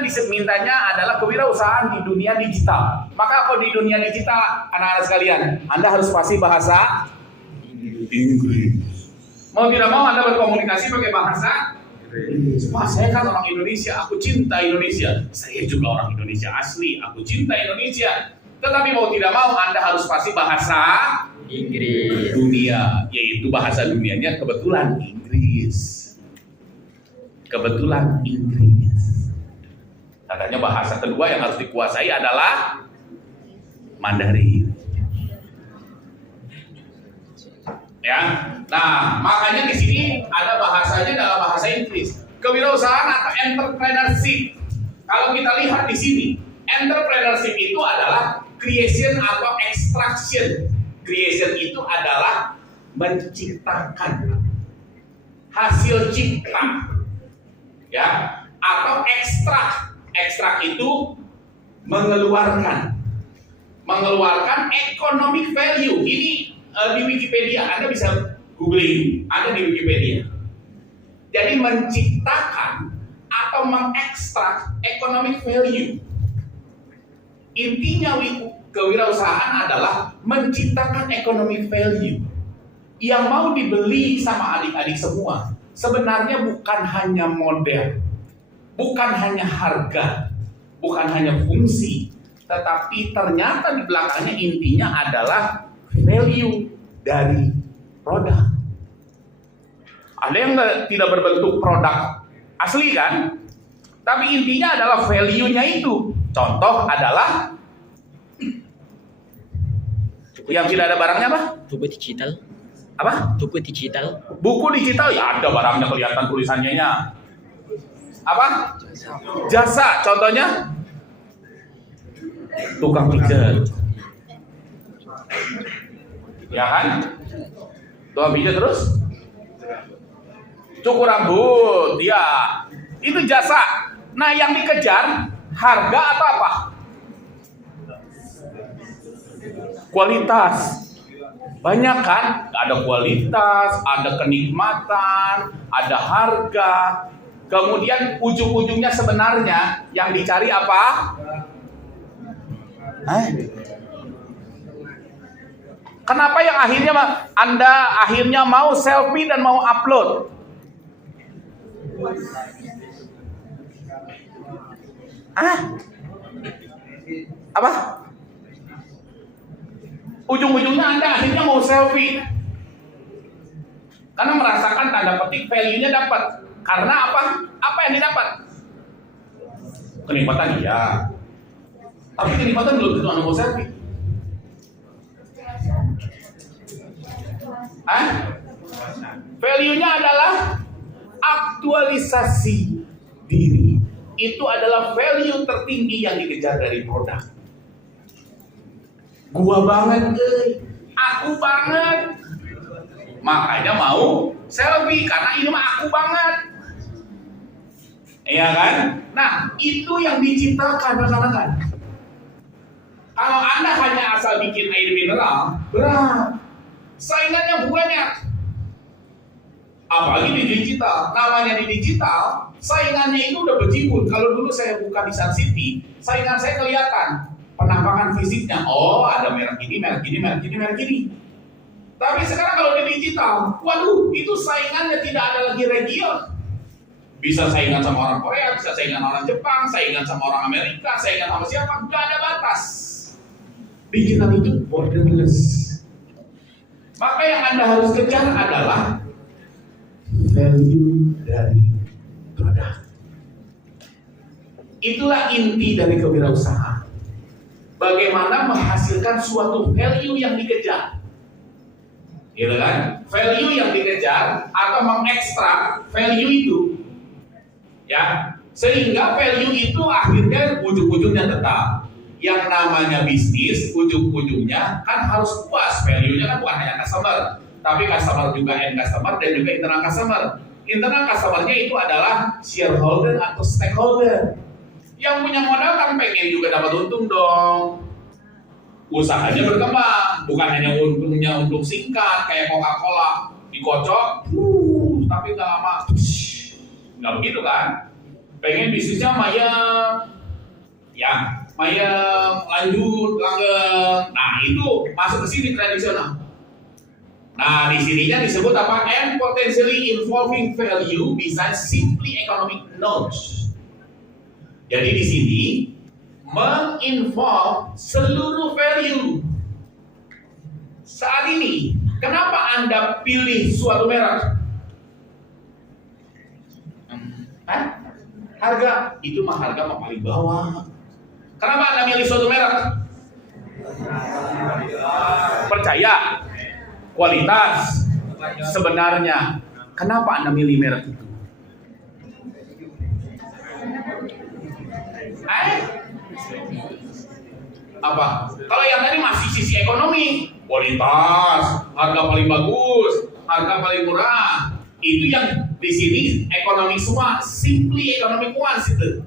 kan mintanya adalah kewirausahaan di dunia digital. Maka kalau di dunia digital, anak-anak sekalian, Anda harus pasti bahasa Inggris. Mau tidak mau Anda berkomunikasi pakai bahasa Inggris. Wah, saya kan orang Indonesia, aku cinta Indonesia. Saya juga orang Indonesia asli, aku cinta Indonesia. Tetapi mau tidak mau Anda harus pasti bahasa Inggris dunia, yaitu bahasa dunianya kebetulan Inggris. Kebetulan Inggris. Katanya bahasa kedua yang harus dikuasai adalah Mandarin. Ya, nah makanya di sini ada bahasanya dalam bahasa Inggris. Kewirausahaan atau entrepreneurship. Kalau kita lihat di sini, entrepreneurship itu adalah creation atau extraction. Creation itu adalah menciptakan, hasil cipta, ya, atau ekstrak itu mengeluarkan economic value. Ini di Wikipedia, Anda bisa googling, ada di Wikipedia. Jadi menciptakan atau mengekstrak economic value. Intinya kewirausahaan adalah menciptakan economic value yang mau dibeli sama adik-adik semua. Sebenarnya bukan hanya model, bukan hanya harga, bukan hanya fungsi, tetapi ternyata di belakangnya intinya adalah value dari produk. Ada yang tidak berbentuk produk asli kan? Tapi intinya adalah value-nya itu. Contoh adalah yang tidak ada barangnya apa? buku digital. Apa? Buku digital. Buku digital ya ada barangnya, kelihatan tulisannya nya. Apa? Jasa. Contohnya tukang pijat. Ya kan? Tukang pijat terus cukur rambut, ya. Itu jasa. Nah, yang dikejar harga atau apa? Kualitas. Banyak kan? Ada kualitas, ada kenikmatan, ada harga. Kemudian ujung-ujungnya sebenarnya yang dicari apa? Kenapa yang akhirnya Anda akhirnya mau selfie dan mau upload? Apa? Ujung-ujungnya Anda akhirnya mau selfie karena merasakan tanda petik value-nya dapat. Karena apa? Apa yang didapat? Kenikmatan iya. Tapi kenikmatan belum tentu Anda mau selfie. Value-nya adalah aktualisasi diri. Itu adalah value tertinggi yang dikejar dari produk. Gua banget, aku banget. Makanya mau selfie karena ini mah aku banget. Iya kan? Nah, itu yang diciptakan rekan-rekan. Kalau Anda hanya asal bikin air mineral, berat. Saingannya banyak. Apalagi di digital. Namanya di digital, saingannya itu udah berjibun. Kalau dulu saya buka di Sun City, saingan saya kelihatan. Penampakan fisiknya, oh ada merek ini, merek ini, merek ini, merek ini. Tapi sekarang kalau di digital, waduh, itu saingannya tidak ada lagi region. Bisa saingan sama orang Korea, bisa saingan orang Jepang, saingan sama orang Amerika, saingan sama siapa, nggak ada batas. Digital itu borderless. Maka yang Anda harus kejar adalah value dari produk. Itulah inti dari kewirausahaan. Bagaimana menghasilkan suatu value yang dikejar, gitu kan? Value yang dikejar atau mengekstrak value itu, ya, sehingga value itu akhirnya ujung-ujungnya tetap. Yang namanya bisnis, ujung-ujungnya kan harus puas. Value-nya kan bukan hanya customer, tapi customer juga end customer dan juga internal customer. Internal customer-nya itu adalah shareholder atau stakeholder. Yang punya modal kan pengen juga dapat untung dong. Usahanya berkembang, bukan hanya untungnya untung singkat kayak Coca-Cola dikocok, tapi nggak lama, nggak begitu kan? Pengen bisnisnya maya Ya, mayang, lanjut, langgeng. Nah, itu masuk ke sini tradisional. Nah, di sininya disebut apa? And potentially involving value besides simply economic knowledge. Jadi di sini menginvolve seluruh value. Saat ini, kenapa Anda pilih suatu merek? Hah? Harga, itu mah harga mah paling bawah. Kenapa Anda milih suatu merek? Percaya, kualitas. Sebenarnya, kenapa Anda milih merek itu? Apa? Kalau yang tadi masih sisi ekonomi, kualitas, harga paling bagus, harga paling murah. Itu yang di sini ekonomi semua, simply economic ones itu.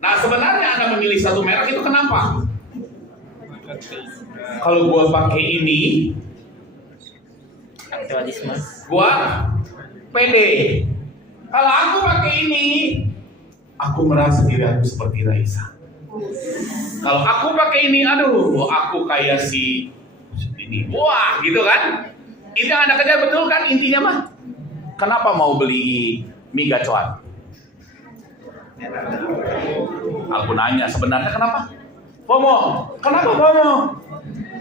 Nah, sebenarnya Anda memilih satu merek itu kenapa? Kalau gua pakai ini, Aktualisme. gua pede. Kalau aku pakai ini, aku merasa diri aku seperti Raisa. Kalau aku pakai ini, aduh, aku kayak si ini. Wah, gitu kan? Itu yang Anda kejar, betul kan intinya mah? Kenapa mau beli mie gacoan? Aku nanya, sebenarnya kenapa? FOMO. Kenapa FOMO?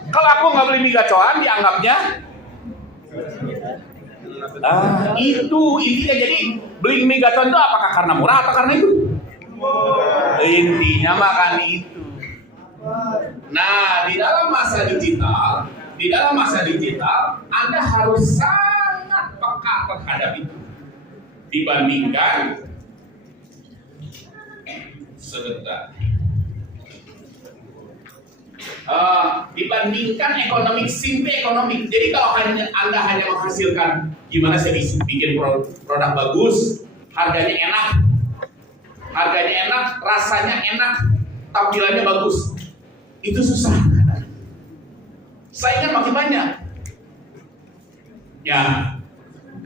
Kalau aku nggak beli mie gacoan, dianggapnya itu intinya. Jadi beli mie gacoan itu apakah karena murah atau karena itu? Intinya makan itu. Nah, di dalam masa digital, Anda harus sangat peka terhadap itu. Dibandingkan sebentar. Dibandingkan ekonomi, simple ekonomi. Jadi kalau Anda hanya menghasilkan gimana saya bikin produk bagus, harganya enak, rasanya enak, tampilannya bagus, itu susah. Saingan makin banyak. Ya,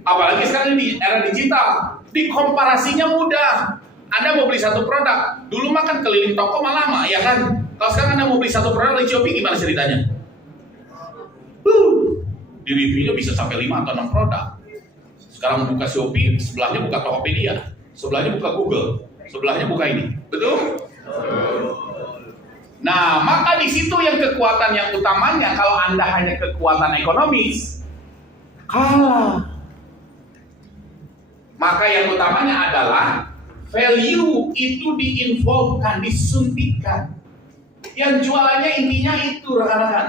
apalagi sekarang di era digital, dikomparasinya mudah. Anda mau beli satu produk, dulu makan keliling toko mah lama, ya kan? Kalau sekarang Anda mau beli satu produk di Shopee, gimana ceritanya? Di reviewnya bisa sampai 5 atau 6 produk. Sekarang buka Shopee, sebelahnya buka Tokopedia, sebelahnya buka Google, sebelahnya buka ini, betul? Nah, maka di situ yang kekuatan yang utamanya, kalau Anda hanya kekuatan ekonomis, kalah. Maka yang utamanya adalah value itu diinvolvekan, disuntikan. Yang jualannya intinya itu, rekan-rekan.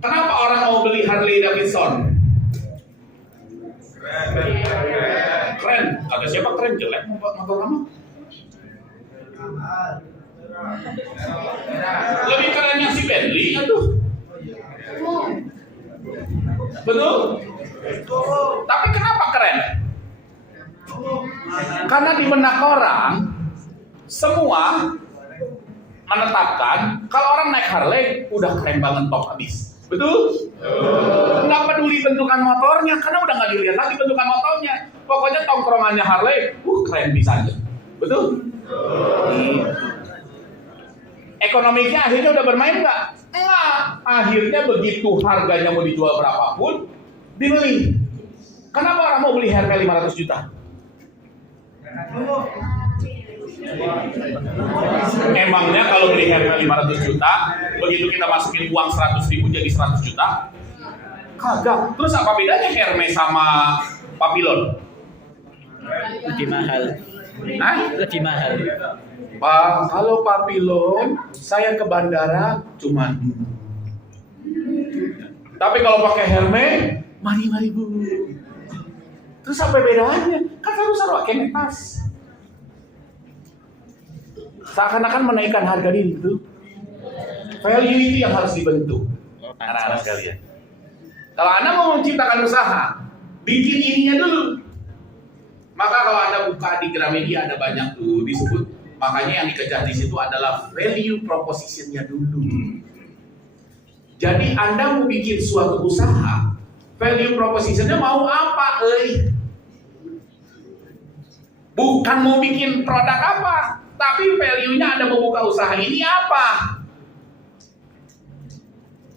Kenapa orang mau beli Harley Davidson? Keren. Kata siapa keren? Jelek motor kamu? Lebih keren yang si Bentley itu. Betul? Tapi kenapa keren? Karena di benak orang semua menetapkan kalau orang naik Harley udah keren banget, top habis. Betul? Nggak peduli bentukan motornya, karena udah nggak dilihat lagi bentukan motornya. Pokoknya tongkrongannya Harley, keren bisa. Betul? Ekonomiknya akhirnya udah bermain nggak? Enggak. Akhirnya begitu harganya mau dijual berapapun, dibeli. Kenapa orang mau beli Harley 500 juta? Emangnya kalau beli Harley 500 juta, begitu kita masukin uang 100.000 jadi 100 juta? Kagak. Terus apa bedanya Hermes sama Papillon? Lebih mahal. Hah? Lebih mahal. Pak, kalau Papillon saya ke bandara cuman. Tapi kalau pakai Hermes, mari Bu. Terus apa bedanya? Kan harus pakai tas. Seakan-akan menaikkan harga diri itu. Value itu yang harus dibentuk. Anak-anak sekalian. Kalau Anda mau menciptakan usaha, bikin ininya dulu. Maka kalau Anda buka di Gramedia ada banyak tuh disebut. Makanya yang dikejar di situ adalah value proposition-nya dulu. Jadi Anda mau bikin suatu usaha, value proposition-nya mau apa? Bukan mau bikin produk apa, Tapi value-nya Anda membuka usaha ini apa?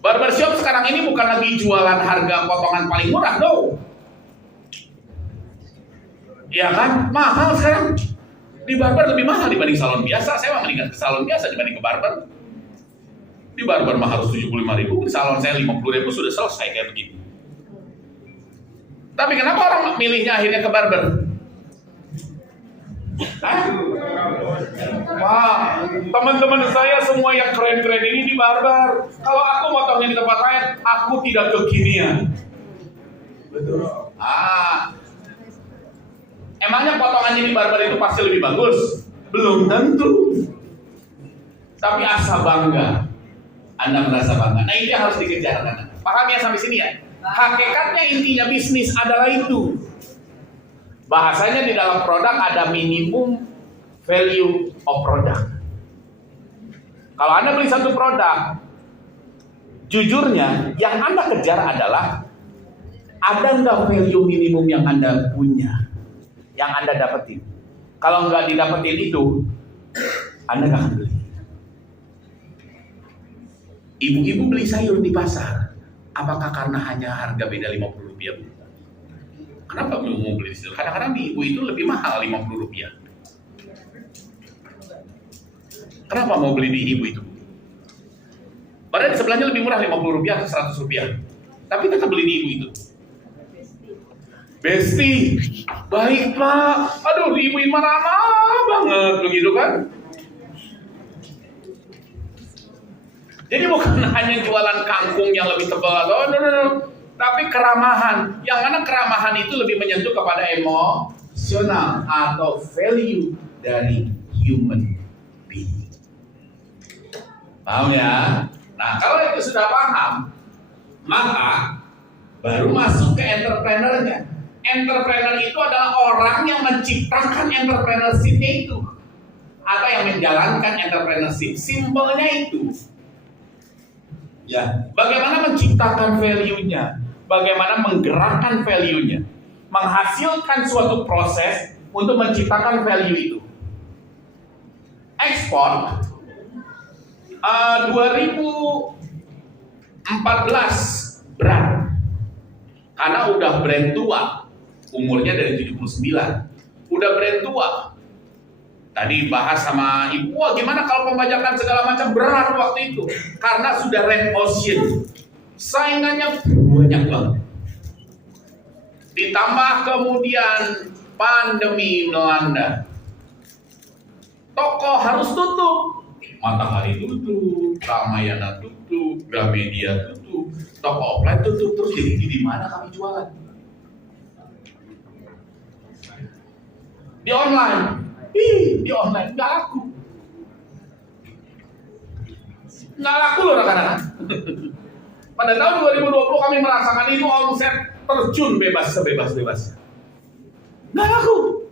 Barbershop sekarang ini bukan lagi jualan harga potongan paling murah, no. Ya kan? Mahal sekarang. Di barber lebih mahal dibanding salon biasa. Saya mendingan ke salon biasa dibanding ke barber. Di barber mah harus 75.000, di salon saya 50.000 sudah selesai kayak begini. Tapi kenapa orang milihnya akhirnya ke barber? Pak, teman-teman saya semua yang keren-keren ini di barber. Kalau aku motongnya di tempat lain, aku tidak kekinian. Betul. Emangnya potongannya di barber itu pasti lebih bagus? Belum tentu. Tapi asa bangga. Anda merasa bangga. Nah, ini yang harus dikejar, kan? Paham ya sampai sini ya? Hakikatnya intinya bisnis adalah itu. Bahasanya di dalam produk ada minimum value of product. Kalau Anda beli satu produk, jujurnya yang Anda kejar adalah ada nggak value minimum yang Anda punya, yang Anda dapetin. Kalau nggak didapetin itu, Anda nggak akan beli. Ibu-ibu beli sayur di pasar, apakah karena hanya harga beda Rp50? Kenapa mau beli di situ? Kadang-kadang di ibu itu lebih mahal Rp50. Kenapa mau beli di ibu itu? Padahal di sebelahnya lebih murah Rp50 atau Rp100. Tapi tetap beli di ibu itu. Besti, baik Pak. Aduh, di ibu ini marah banget begitu kan? Jadi bukan hanya jualan kangkung yang lebih tebal, tapi keramahan. Yang mana keramahan itu lebih menyentuh kepada emosional atau value dari human being. Paham ya? Nah, kalau itu sudah paham, maka baru masuk ke entrepreneur-nya. Entrepreneur itu adalah orang yang menciptakan entrepreneurship-nya itu, atau yang menjalankan entrepreneurship. Simpelnya itu. Ya, bagaimana menciptakan value-nya, bagaimana menggerakkan value-nya, menghasilkan suatu proses untuk menciptakan value itu. Ekspor 2014 berat karena udah brand tua, umurnya dari 79, udah brand tua. Tadi bahas sama ibu, wah gimana kalau pembajakan segala macam, berat waktu itu karena sudah red ocean, saingannya banyak banget. Ditambah kemudian pandemi melanda, toko harus tutup, Matahari tutup, Ramayana tutup, Gramedia tutup, toko offline tutup. Terus jadi di mana kami jualan? Di online. Di online nggak laku. Nggak laku loh rekan-rekan. Pada tahun 2020 kami merasakan itu omset terjun bebas sebebas-bebasnya. Nggak laku.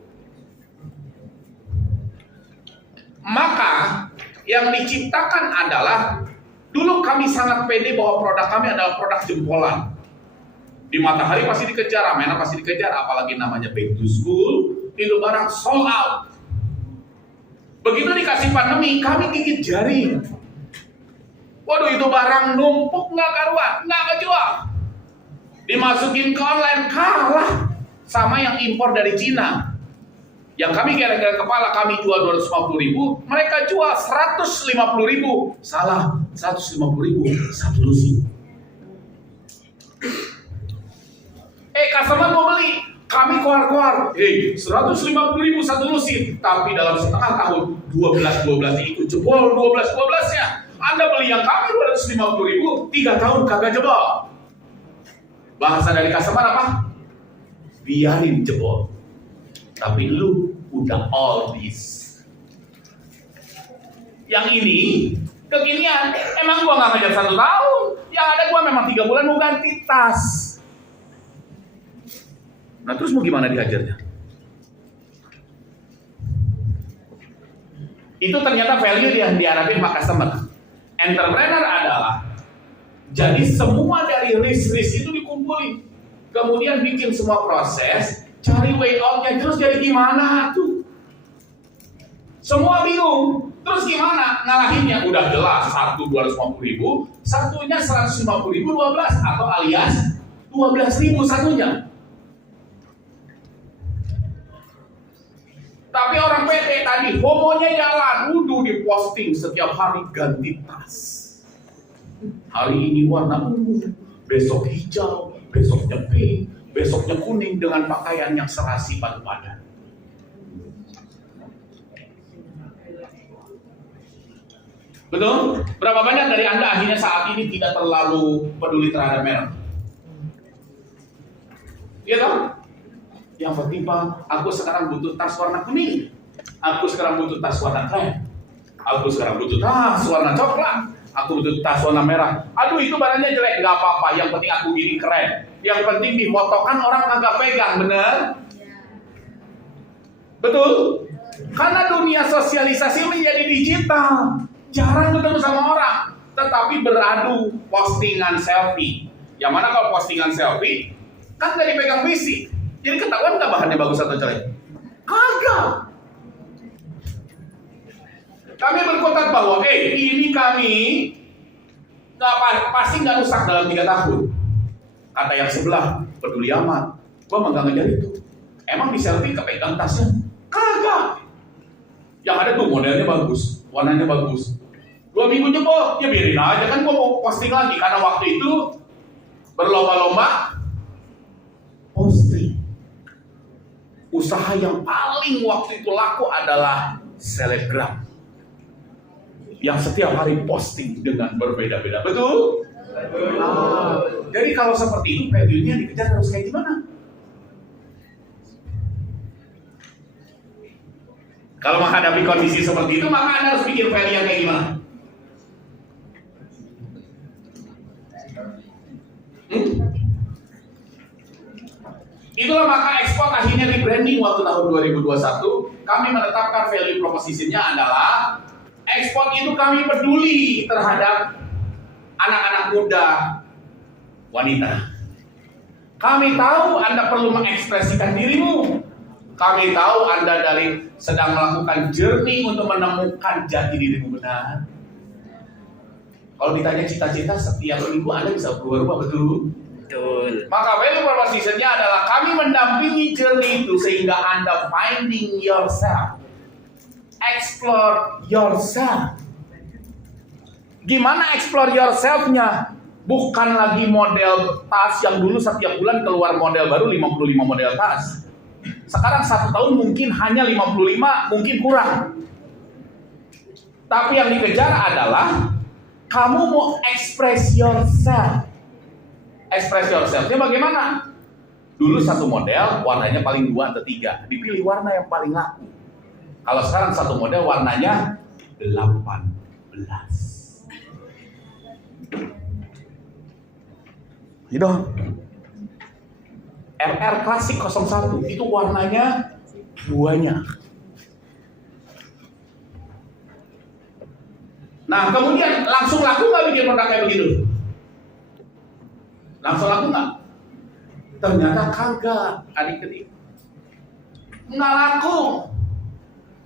Maka yang diciptakan adalah, dulu kami sangat pede bahwa produk kami adalah produk jempolan. Di Matahari pasti dikejar, Ramayana pasti dikejar, apalagi namanya back to school, itu barang sold out. Begitu dikasih pandemi, kami gigit jari. Waduh, itu barang numpuk nggak karuan, nggak kejual. Dimasukin ke online, kalah sama yang impor dari Cina. Yang kami kira-kira kepala kami jual 250.000, mereka jual 150.000. Salah, 150.000 satu lusin. Customer mau beli, kami keluar-keluar, 150.000 satu lusin, tapi dalam setengah tahun 12 ikut jebol 12-nya. Anda beli yang kami 250.000, 3 tahun kagak jebol. Bahasa dari customer apa? Biarin jebol, tapi lu udah all this. Yang ini kekinian, emang gua nggak ngejar 1 tahun, yang ada gua memang 3 bulan mau ganti tas. Nah terus mau gimana dihajarnya? Itu ternyata value yang diharapin Pak customer. Entrepreneur adalah jadi semua dari risk itu dikumpulin, kemudian bikin semua proses, cari way out-nya. Terus jadi gimana tuh? Semua bingung. Terus gimana ngalahinnya? Udah jelas, satu 250.000, satunya 150.000, 12 atau alias 12.000 satunya. Tapi orang PT tadi homonya jalan, diposting setiap hari ganti tas. Hari ini warna ungu, besok hijau, besoknya pink, besoknya kuning dengan pakaian yang serasi pada badan. Betul? Berapa banyak dari Anda akhirnya saat ini tidak terlalu peduli terhadap merek? Iya toh? Yang penting Pak, aku sekarang butuh tas warna kuning. Aku sekarang butuh tas warna krem. Aku sekarang butuh tas warna coklat. Aku butuh tas warna merah. Aduh itu barangnya jelek, nggak apa-apa. Yang penting aku gini keren. Yang penting difotokan orang kagak pegang, bener? Betul? Karena dunia sosialisasi menjadi digital. Jarang ketemu sama orang, tetapi beradu postingan selfie. Yang mana kalau postingan selfie kan nggak dipegang fisik, jadi ketahuan nggak bahannya bagus atau jelek? Kagak. Kami berkutat bahwa, ini kami pasti nggak rusak dalam 3 tahun. Kata yang sebelah, peduli amat. Gua mah nggak ngejar itu. Emang di selfie kepegang tasnya? Kagak. Yang ada tuh modelnya bagus, warnanya bagus. 2 minggu jebol, ya biarin aja kan gua mau posting lagi karena waktu itu berlomba-lomba posting. Usaha yang paling waktu itu laku adalah selebgram yang setiap hari posting dengan berbeda-beda. Betul? Betul. Jadi kalau seperti itu value-nya dikejar harus kayak gimana? Kalau menghadapi kondisi seperti itu, maka Anda harus pikir value yang kayak gimana? Itulah maka ekspor akhirnya rebranding waktu tahun 2021. Kami menetapkan value proposition-nya adalah ekspor itu kami peduli terhadap anak-anak muda, wanita. Kami tahu Anda perlu mengekspresikan dirimu. Kami tahu Anda sedang melakukan journey untuk menemukan jati dirimu benar. Kalau ditanya cita-cita setiap minggu Anda bisa berubah-ubah, betul? Betul. Maka value proposition-nya adalah kami mendampingi journey itu sehingga Anda finding yourself. Explore yourself. Gimana explore yourself-nya? Bukan lagi model tas yang dulu setiap bulan keluar model baru 55 model tas. Sekarang 1 tahun mungkin hanya 55, mungkin kurang. Tapi yang dikejar adalah kamu mau express yourself. Express yourself-nya bagaimana? Dulu 1 model warnanya paling 2 atau 3, dipilih warna yang paling laku. Kalau sekarang 1 model warnanya 18. Gitu. RR klasik 01 itu warnanya banyak. Nah kemudian langsung laku nggak bikin produk kayak begitu? Langsung laku nggak? Ternyata kagak, adik-adik. Nggak laku.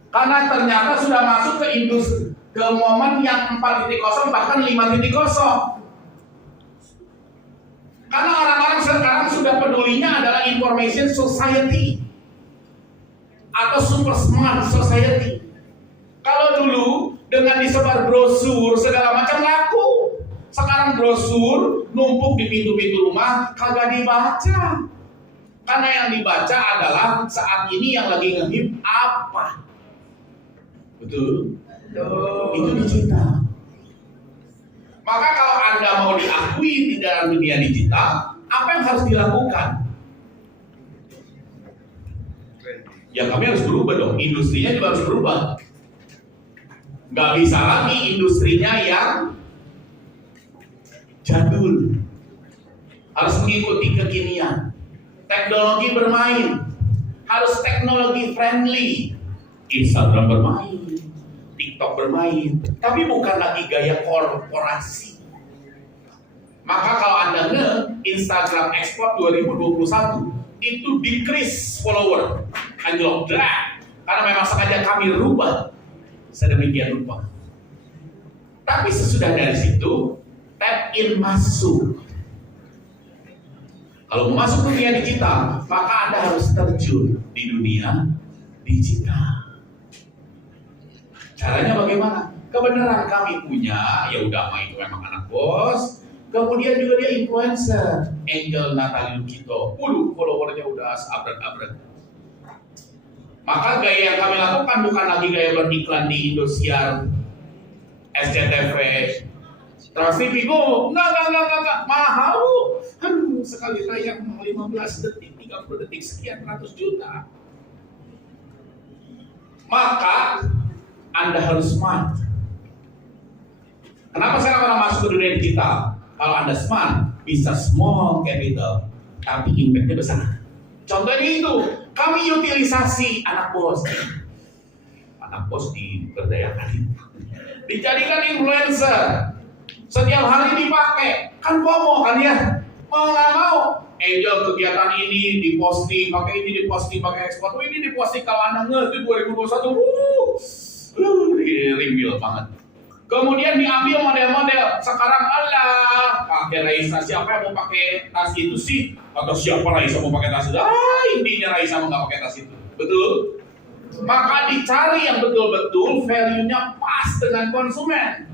Karena ternyata sudah masuk ke industri, ke momen yang 4.0 bahkan 5.0. Karena orang-orang sekarang sudah pedulinya adalah information society atau super smart society. Kalau dulu dengan disebar brosur segala macam laku, sekarang brosur numpuk di pintu-pintu rumah kagak dibaca. Karena yang dibaca adalah saat ini yang lagi ngehip apa. Betul? Itu digital. Maka kalau Anda mau diakui di dalam dunia digital, apa yang harus dilakukan? Ya kami harus berubah dong, industrinya juga harus berubah. Nggak bisa lagi industrinya yang jadul. Harus mengikuti kekinian. Teknologi bermain. Harus teknologi friendly. Instagram bermain, TikTok bermain, tapi bukan lagi gaya korporasi. Maka kalau Anda Instagram Export 2021 itu decrease follower, anjlok drag, karena memang sengaja kami rubah sedemikian rupa. Tapi sesudah dari situ, tap in masuk. Kalau mau masuk dunia digital, maka Anda harus terjun di dunia digital. Caranya bagaimana? Kebenaran kami punya, ya udah mah itu memang anak bos. Kemudian juga dia influencer, Angel Natalie Lukito. Followernya udah abrak-abrak. Maka gaya yang kami lakukan bukan lagi gaya beriklan di Indosiar, SCTV, Trans TV Go. Enggak. Mahal. Aduh, sekali tayang 15 detik, 30 detik, sekian ratus juta. Maka Anda harus smart. Kenapa saya pernah masuk ke dunia digital? Kalau Anda smart, bisa small capital, tapi impact-nya besar. Contohnya itu, kami utilisasi anak bos. Anak bos diberdayakan, dijadikan influencer. Setiap hari dipakai, kan FOMO kan ya? Mau nggak mau, Angel kegiatan ini diposting, pakai ini diposting, pakai ekspor, ini diposting. Kalau Anda ngerti 2021, ringgil banget. Kemudian diambil model-model. Sekarang Allah pakai Raisa, siapa yang mau pakai tas itu sih? Atau siapa Raisa mau pakai tas itu? Intinya Raisa mau nggak pakai tas itu, betul? Maka dicari yang betul-betul value-nya pas dengan konsumen.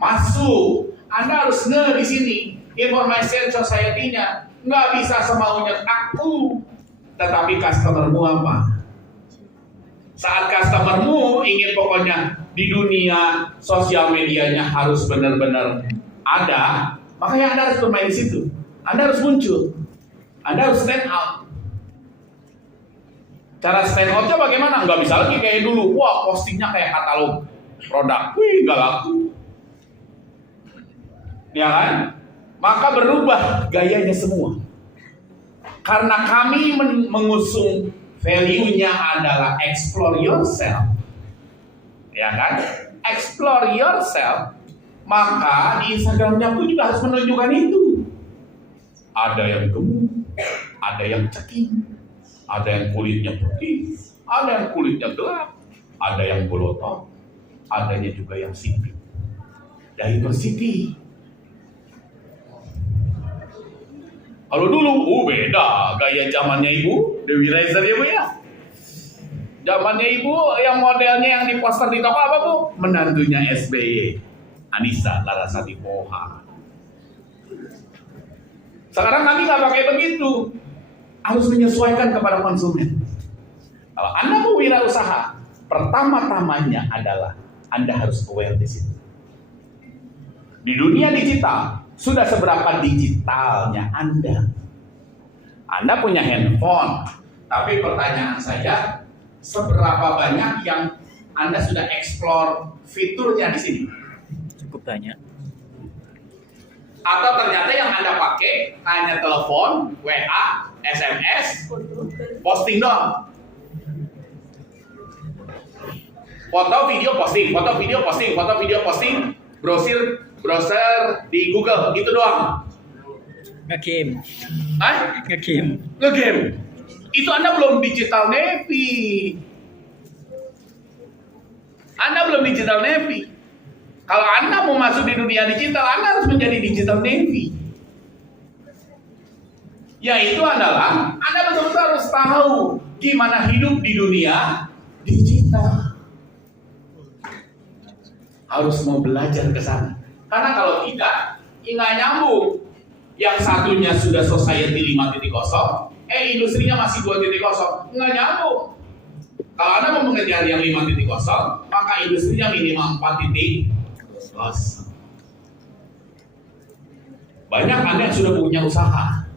Masuk, Anda harus di sini. Information society-nya nggak bisa semaunya aku, tetapi customer-mu apa? Saat customer-mu ingin pokoknya di dunia sosial medianya harus benar-benar ada, makanya Anda harus bermain di situ. Anda harus muncul, Anda harus stand out. Cara stand out-nya bagaimana? Nggak bisa lagi kayak dulu. Wah, postingnya kayak katalog produk, nggak laku. Ya kan? Maka berubah gayanya semua. Karena kami mengusung value-nya adalah explore yourself. Ya kan? Explore yourself. Maka di Instagramnya pun juga harus menunjukkan itu. Ada yang gemuk, ada yang ceking, ada yang kulitnya putih, ada yang kulitnya gelap, ada yang bolotok, adanya juga yang sipit. Diversity. Kalau dulu, beda gaya zamannya Ibu Dewi Rezer ya Bu ya. Zamannya Ibu yang modelnya yang di poster di toko apa Bu? Menantunya SBY, Anissa Larasati Poha. Sekarang kami nggak pakai begitu, harus menyesuaikan kepada konsumen. Kalau Anda mau wirausaha, pertama-tamanya adalah Anda harus aware di situ. Di dunia digital, sudah seberapa digitalnya Anda? Anda punya handphone, tapi pertanyaan saya, seberapa banyak yang Anda sudah explore fiturnya di sini? Cukup banyak. Atau ternyata yang Anda pakai hanya telepon, WA, SMS, posting doang. Foto video posting, foto video posting, foto video posting, browser di Google, gitu doang. Nge-game. Hah? Nge-game. Nge-game. Itu Anda belum digital navy. Anda belum digital navy. Kalau Anda mau masuk di dunia digital, Anda harus menjadi digital navy. Yaitu adalah Anda betul-betul harus tahu gimana hidup di dunia digital. Harus mau belajar ke sana. Karena kalau tidak, nggak nyambung. Yang satunya sudah society 5.0, industrinya masih 2.0, nggak nyambung. Kalau Anda mau mengejar yang 5.0, maka industrinya minimal 4.0. Banyak Anda yang sudah punya usaha.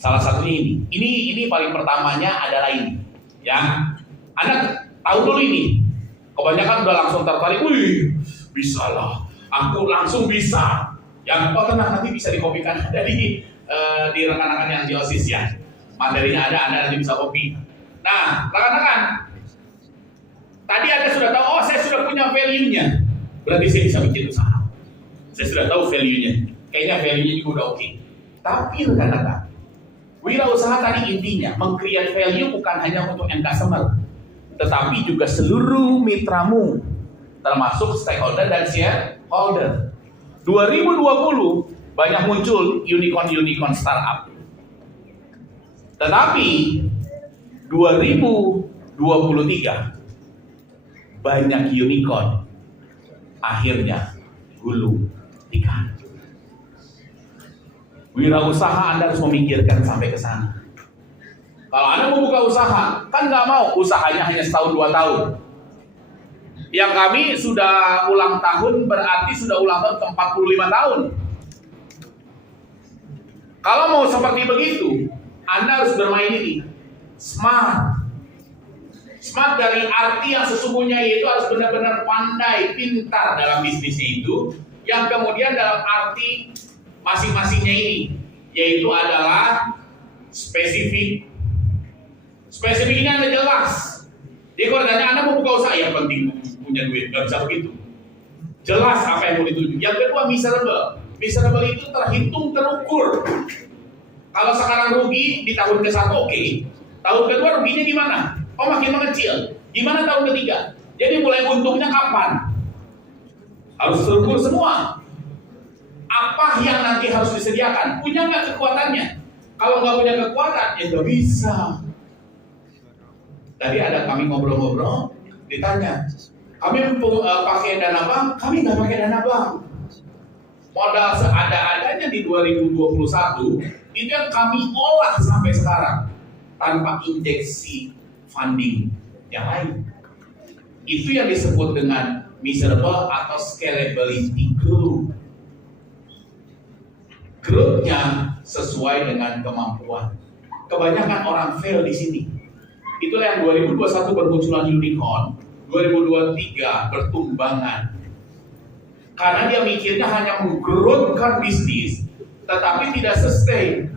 Salah satunya ini. Ini paling pertamanya adalah ini. Ya, Anda tahu dulu ini. Kebanyakan udah langsung tertarik. Wih, bisa lah. Aku langsung bisa. Yang tenang, nanti bisa dikopikan dari di rekan-rekan yang di OSIS ya. Materinya ada, Anda nanti bisa copy. Nah, rekan-rekan, tadi Anda sudah tahu, oh saya sudah punya value-nya. Berarti saya bisa bikin usaha. Saya sudah tahu value-nya. Kayaknya value-nya juga udah oke. Tapi rekan-rekan, wirausaha tadi intinya meng-create value bukan hanya untuk end customer, tetapi juga seluruh mitramu, termasuk stakeholder dan shareholder. 2020 banyak muncul unicorn startup. Tetapi 2023 banyak unicorn akhirnya gulung tikar. Wirausaha Anda harus memikirkan sampai ke sana. Kalau Anda mau buka usaha, kan nggak mau usahanya hanya setahun 2 tahun. Yang kami sudah ulang tahun berarti sudah ulang tahun ke 45 tahun. Kalau mau seperti begitu, Anda harus bermain ini smart. Smart dari arti yang sesungguhnya, yaitu harus benar-benar pandai, pintar dalam bisnisnya itu, yang kemudian dalam arti masing-masingnya ini, yaitu adalah spesifik. Spesifiknya Anda jelas. Jadi kalau ditanya Anda mau buka usaha, ya penting punya duit, nggak bisa begitu. Jelas apa yang mau dituju. Yang kedua, miserable. Miserable itu terhitung, terukur. Kalau sekarang rugi di tahun ke-1 oke. Tahun kedua ruginya gimana? Oh makin mengecil. Gimana tahun ketiga? Jadi mulai untungnya kapan? Harus terukur semua. Apa yang nanti harus disediakan? Punya nggak kekuatannya? Kalau nggak punya kekuatan, ya nggak bisa. Tadi ada kami ngobrol-ngobrol, ditanya, kami pakai dana bank? Kami nggak pakai dana bank. Modal seada-adanya di 2021 itu yang kami olah sampai sekarang tanpa injeksi funding yang lain. Itu yang disebut dengan miserable atau scalability growth. Growth-nya sesuai dengan kemampuan. Kebanyakan orang fail di sini. Itulah yang 2021 bermunculan unicorn, 2023 bertumbangan. Karena dia mikirnya hanya menggrowthkan bisnis, tetapi tidak sustain.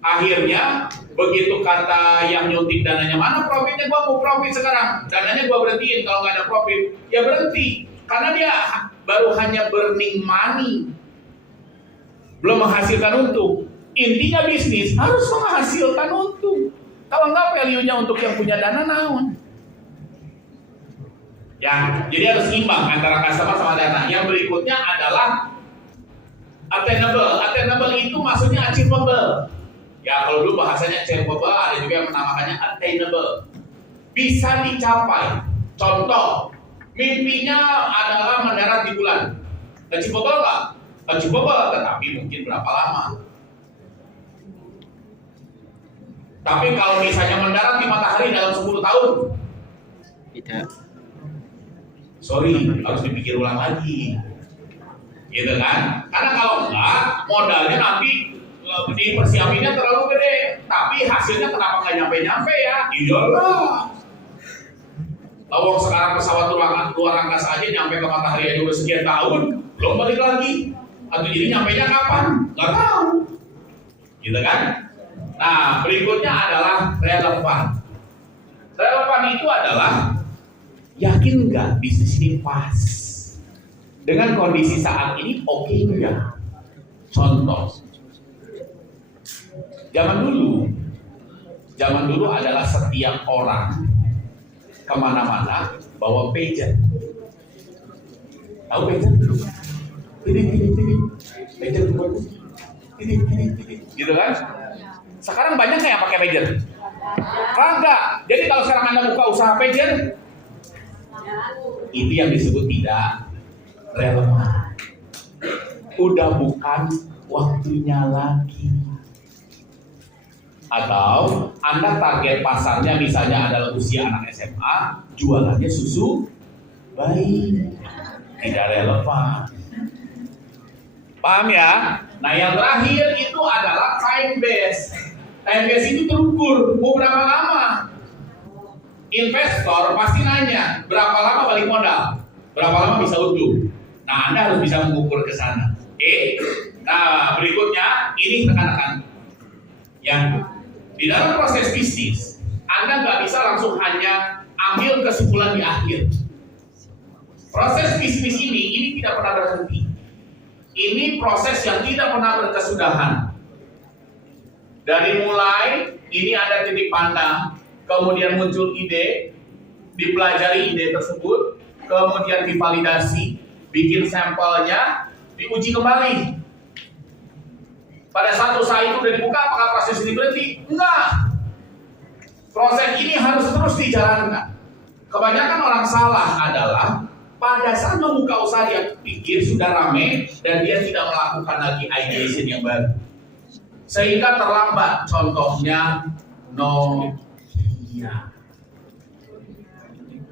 Akhirnya begitu kata yang nyuntik dananya, mana profitnya, gua mau profit sekarang, dananya gua berhentiin. Kalau nggak ada profit ya berhenti, karena dia baru hanya burning money, belum menghasilkan untung. Intinya bisnis harus menghasilkan untung. Kalau nggak, value-nya untuk yang punya dana naon. Ya, jadi harus imbang antara customer sama dana. Yang berikutnya adalah attainable. Attainable itu maksudnya achievable. Ya, kalau dulu bahasanya achievable, ada juga yang menamakannya attainable. Bisa dicapai. Contoh, mimpinya adalah mendarat di bulan. Achievable nggak? Achievable, tetapi mungkin berapa lama? Tapi kalau misalnya mendarat di matahari dalam 10 tahun, Tidak. sorry, harus dipikir ulang lagi. Gitu kan? Karena kalau enggak, modalnya nanti dipersiapinnya terlalu gede, tapi hasilnya kenapa nggak nyampe-nyampe ya? Iyalah. Lawang sekarang pesawat luar angkasa aja nyampe ke matahari aja udah sekian tahun, belum balik lagi. Atau jadi nyampenya kapan? Nggak tahu. Gitu kan? Nah, berikutnya adalah relevan. Relevan itu adalah yakin nggak bisnis ini pas dengan kondisi saat ini, oke nggak? Contoh, zaman dulu adalah setiap orang kemana-mana bawa pager. Tahu pager? Tidik, pager gitu kan? Sekarang banyak nggak yang pakai pager? Enggak. Jadi kalau sekarang Anda buka usaha pager, itu yang disebut tidak relevan. Udah bukan waktunya lagi. Atau Anda target pasarnya misalnya adalah usia anak SMA, jualannya susu bayi, tidak relevan. Paham ya? Nah yang terakhir itu adalah time base. Time base itu terukur, mau berapa lama? Investor pasti nanya, berapa lama balik modal? Berapa lama bisa untung? Nah Anda harus bisa mengukur ke sana. Oke? Nah berikutnya, ini rekan-rekan. Yang di dalam proses bisnis, Anda nggak bisa langsung hanya ambil kesimpulan di akhir. Proses bisnis ini tidak pernah berhenti. Ini proses yang tidak pernah berkesudahan. Dari mulai ini ada titik pandang, kemudian muncul ide, dipelajari ide tersebut, kemudian divalidasi, bikin sampelnya, diuji kembali. Pada satu saat itu udah dibuka, apakah proses ini berhenti? Enggak. Proses ini harus terus dijalankan. Kebanyakan orang salah adalah pada saat membuka usaha dia pikir sudah rame dan dia tidak melakukan lagi ideation yang baru, sehingga terlambat. Contohnya Nokia.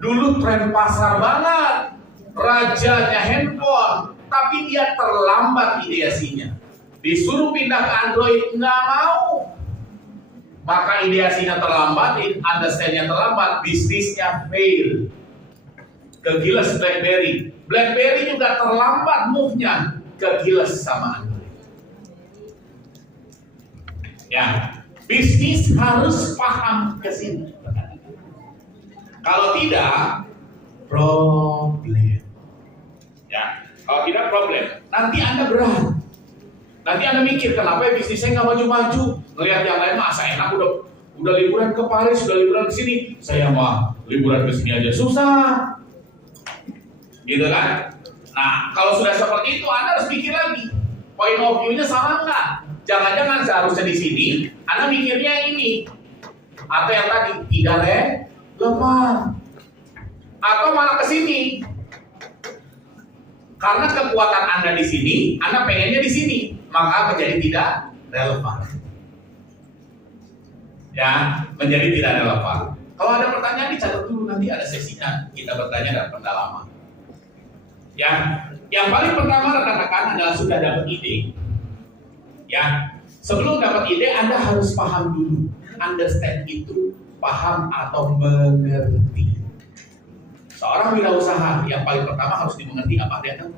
Dulu tren pasar banget, rajanya handphone, tapi dia terlambat ideasinya. Disuruh pindah ke Android, nggak mau. Maka ideasinya terlambat, understandnya terlambat, bisnisnya fail. Kegiles BlackBerry. BlackBerry juga terlambat move-nya, kegiles sama Android. Ya, bisnis harus paham ke sini. Kalau tidak, problem. Ya, kalau tidak problem, nanti Anda berat. Nanti Anda mikir, kenapa bisnis saya nggak maju-maju? Ngelihat yang lain masa enak, udah liburan ke Paris, udah liburan ke sini. Saya mah liburan ke sini aja susah. Gitu kan? Nah, kalau sudah seperti itu, Anda harus pikir lagi. Point of view-nya sama nggak? Jangan-jangan seharusnya di sini, Anda mikirnya yang ini. Atau yang tadi, tidak relevan. Atau malah ke sini. Karena kekuatan Anda di sini, Anda pengennya di sini, maka menjadi tidak relevan. Ya, menjadi tidak relevan. Kalau ada pertanyaan dicatat dulu, nanti ada sesinya kita bertanya dan pendalaman. Ya, yang paling pertama rekan-rekan adalah sudah dapat ide. Ya, sebelum dapat ide Anda harus paham dulu. Understand itu paham atau mengerti. Seorang wirausaha yang paling pertama harus dimengerti apa dia tahu?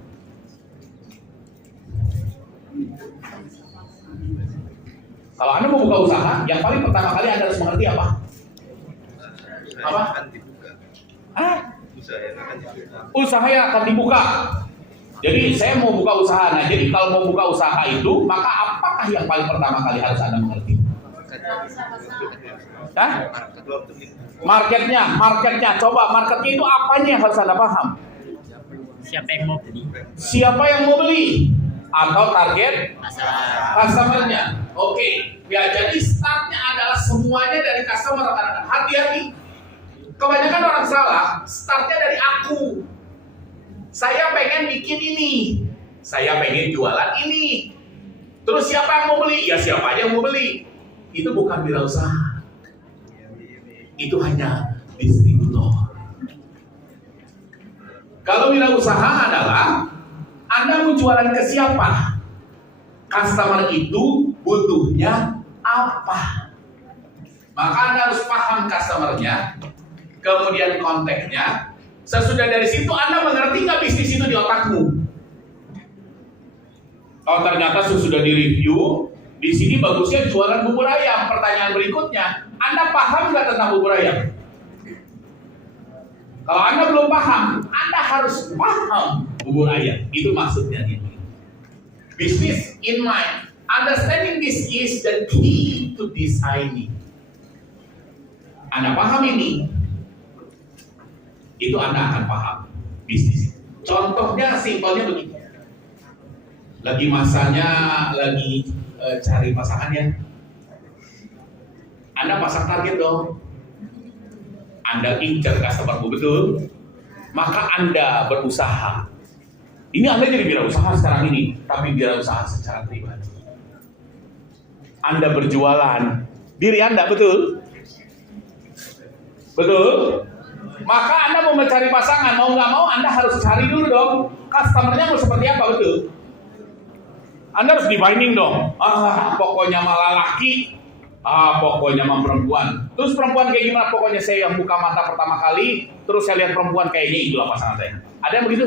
Kalau Anda mau buka usaha, yang paling pertama kali Anda harus mengerti apa? Apa? Usaha yang akan dibuka. Jadi saya mau buka usaha. Nah, jadi kalau mau buka usaha itu, maka apakah yang paling pertama kali harus Anda mengerti? Hah? Marketnya. Coba marketnya itu apanya yang harus Anda paham? Siapa yang mau beli? Siapa yang mau beli? Atau target customer-nya. Oke. Ya, jadi startnya adalah semuanya dari customer. Hati-hati. Kebanyakan orang salah, startnya dari aku. Saya pengen bikin ini. Saya pengen jualan ini. Terus siapa yang mau beli? Ya siapa aja yang mau beli. Itu bukan wirausaha. Itu hanya distributor. Kalau wirausaha adalah Anda mau jualan ke siapa? Customer itu butuhnya apa? Maka Anda harus paham customernya, kemudian kontaknya. Sesudah dari situ Anda mengerti nggak bisnis itu di otakmu? Kalau ternyata sudah direview, di sini bagusnya jualan bubur ayam. Pertanyaan berikutnya, Anda paham nggak tentang bubur ayam? Kalau Anda belum paham, Anda harus paham bubur ayam. Itu maksudnya ini. Business in mind. Understanding this is the key to designing. Anda paham ini, itu Anda akan paham bisnis. Contohnya simpelnya begini. Lagi masanya lagi cari pasangan ya. Anda pasang target dong. Anda incar customer, betul? Maka Anda berusaha. Ini Anda jadi wirausaha sekarang ini, tapi wirausaha secara pribadi. Anda berjualan diri Anda, betul? Betul? Maka Anda mau mencari pasangan, mau nggak mau Anda harus cari dulu dong. Customernya mau seperti apa, betul? Anda harus defining dong. Pokoknya malah laki. Pokoknya mah perempuan. Terus perempuan kayak gimana? Pokoknya saya yang buka mata pertama kali, terus saya lihat perempuan kayaknya itulah pasangan saya. Ada yang begitu?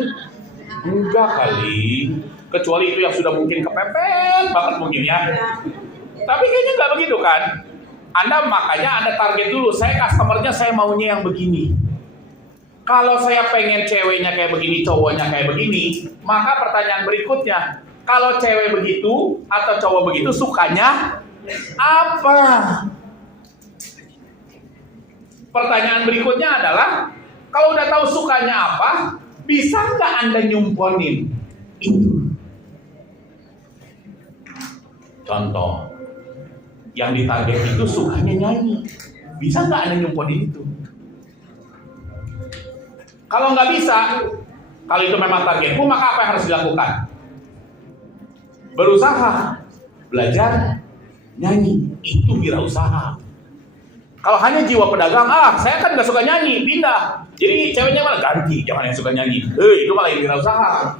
Enggak kali. Kecuali itu yang sudah mungkin kepepet banget mungkin ya. Tapi kayaknya nggak begitu kan? Makanya Anda target dulu. Saya customernya saya maunya yang begini. Kalau saya pengen ceweknya kayak begini, cowoknya kayak begini, maka pertanyaan berikutnya, kalau cewek begitu atau cowok begitu, sukanya apa? Pertanyaan berikutnya adalah, kalau udah tahu sukanya apa, bisa nggak Anda nyumponin itu? Contoh, yang ditarget itu sukanya nyanyi. Bisa nggak Anda nyumponin itu? Kalau nggak bisa, kalau itu memang targetmu, maka apa yang harus dilakukan? Berusaha, belajar, nyanyi. Itu wirausaha. Kalau hanya jiwa pedagang, saya kan nggak suka nyanyi, pindah. Jadi ceweknya malah ganti, jangan yang suka nyanyi. Itu malah yang wirausaha.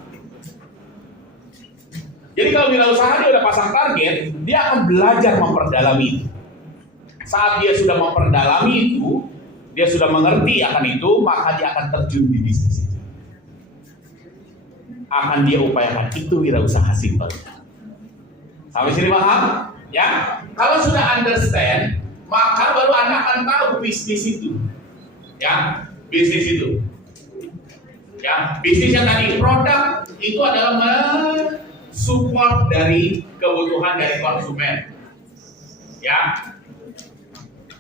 Jadi kalau wirausaha dia udah pasang target, dia akan belajar memperdalami itu. Saat dia sudah memperdalami itu, dia sudah mengerti akan itu, maka dia akan terjun di bisnis itu. Akan dia upayakan, itu wirausaha simpel. Sampai sini paham? Ya, kalau sudah understand, maka baru Anda akan tahu bisnis itu. Ya, bisnis itu. Ya, bisnis yang tadi produk itu adalah support dari kebutuhan dari konsumen. Ya,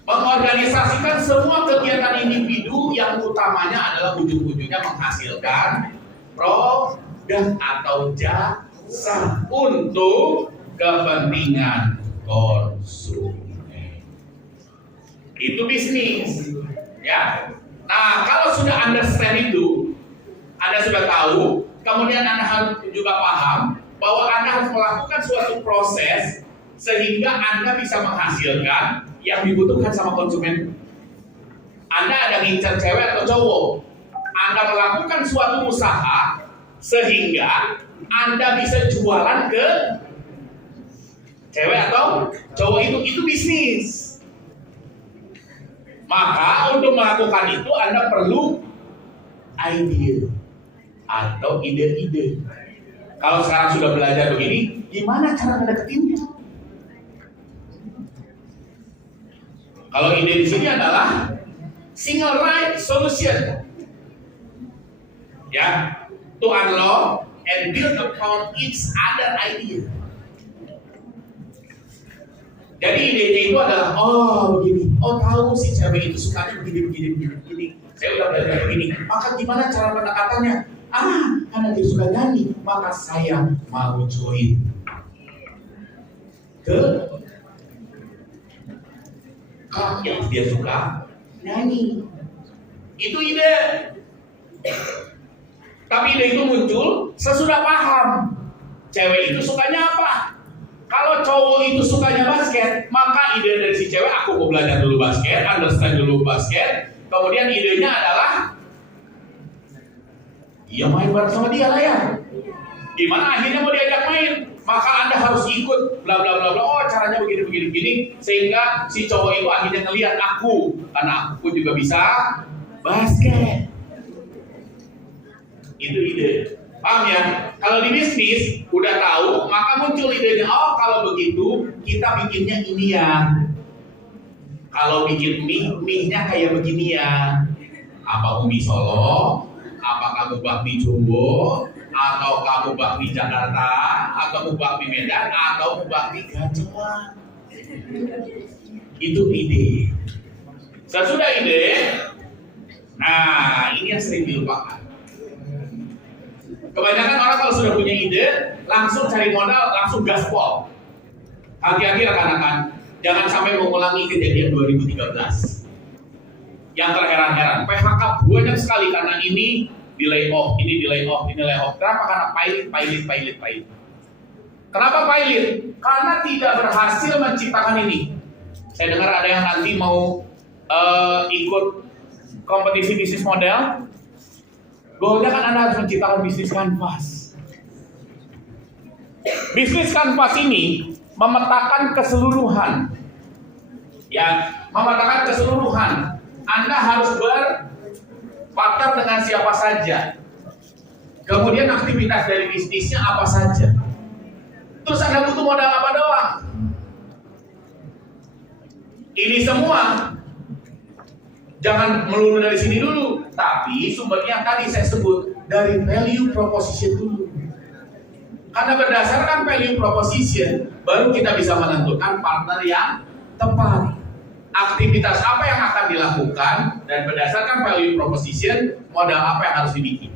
mengorganisasikan semua kegiatan individu yang utamanya adalah ujung-ujungnya menghasilkan produk atau jasa untuk kepentingan konsumen. Itu bisnis. Ya. Nah, kalau sudah understand itu, Anda sudah tahu, kemudian Anda harus juga paham bahwa Anda harus melakukan suatu proses sehingga Anda bisa menghasilkan yang dibutuhkan sama konsumen. Anda ada ngincar cewek atau cowok, Anda melakukan suatu usaha sehingga Anda bisa jualan ke cewek atau cowok itu bisnis. Maka untuk melakukan itu Anda perlu ide atau ide-ide. Kalau sekarang sudah belajar begini, gimana cara ngedeketinnya? Kalau ide di sini adalah single right solution, ya, to unlock and build upon each other idea. Jadi idenya itu adalah, begini, tahu si cewek itu sukanya begini. Saya udah belajar begini. Maka gimana cara pendekatannya? Karena dia suka nyanyi, maka saya mau join ke klub yang dia suka nyanyi. Itu ide. Tapi ide itu muncul sesudah paham cewek itu sukanya apa. Kalau cowok itu sukanya basket, maka ide dari si cewek, aku mau belajar dulu basket, understand dulu basket. Kemudian idenya adalah, ya main bareng sama dia lah ya. Gimana akhirnya mau diajak main? Maka Anda harus ikut, bla bla bla bla. Caranya begini, sehingga si cowok itu akhirnya ngelihat aku, karena aku juga bisa basket. Itu ide. Paham ya? Kalau di bisnis udah tahu, maka muncul idenya. Kalau begitu kita bikinnya ini ya. Kalau bikin mie-nya kayak begini ya. Apa mie Solo? Apa kamu bakmi Jumbo? Atau kamu bakmi Jakarta? Atau kamu bakmi Medan? Atau kamu bakmi Gacuan? Itu ide. Sesudah ide, nah ini yang sering dilupakan. Kebanyakan orang kalau sudah punya ide, langsung cari modal, langsung gaspol. Hati-hati rekan-rekan, jangan sampai mengulangi kejadian 2013. Yang terheran-heran, PHK banyak sekali karena ini di layoff, ini di layoff, ini layoff. Kenapa? Karena pilot. Kenapa pilot? Karena tidak berhasil menciptakan ini. Saya dengar ada yang nanti mau ikut kompetisi bisnis model. Goalnya kan Anda harus menciptakan bisnis kanvas. Bisnis kanvas ini memetakan keseluruhan. Ya, memetakan keseluruhan. Anda harus berpartner dengan siapa saja. Kemudian aktivitas dari bisnisnya apa saja. Terus Anda butuh modal apa doang? Ini semua jangan melulu dari sini dulu, tapi sumbernya tadi saya sebut dari value proposition dulu. Karena berdasarkan value proposition, baru kita bisa menentukan partner yang tepat. aktivitas apa yang akan dilakukan, dan berdasarkan value proposition, modal apa yang harus dibikin.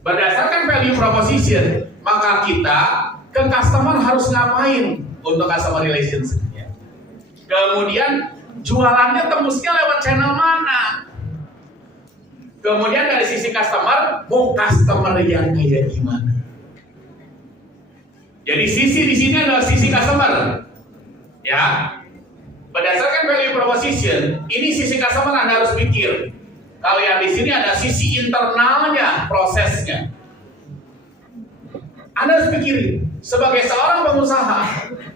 Berdasarkan value proposition, maka kita ke customer harus ngapain untuk customer relationship-nya. Kemudian jualannya tembusnya lewat channel mana. Kemudian dari sisi customer, mau customer yang kayak gimana. Jadi sisi di sini adalah sisi customer. Ya. Berdasarkan value proposition, ini sisi customer Anda harus pikir. Kalau yang di sini ada sisi internalnya, prosesnya. Anda harus pikirin. Sebagai seorang pengusaha,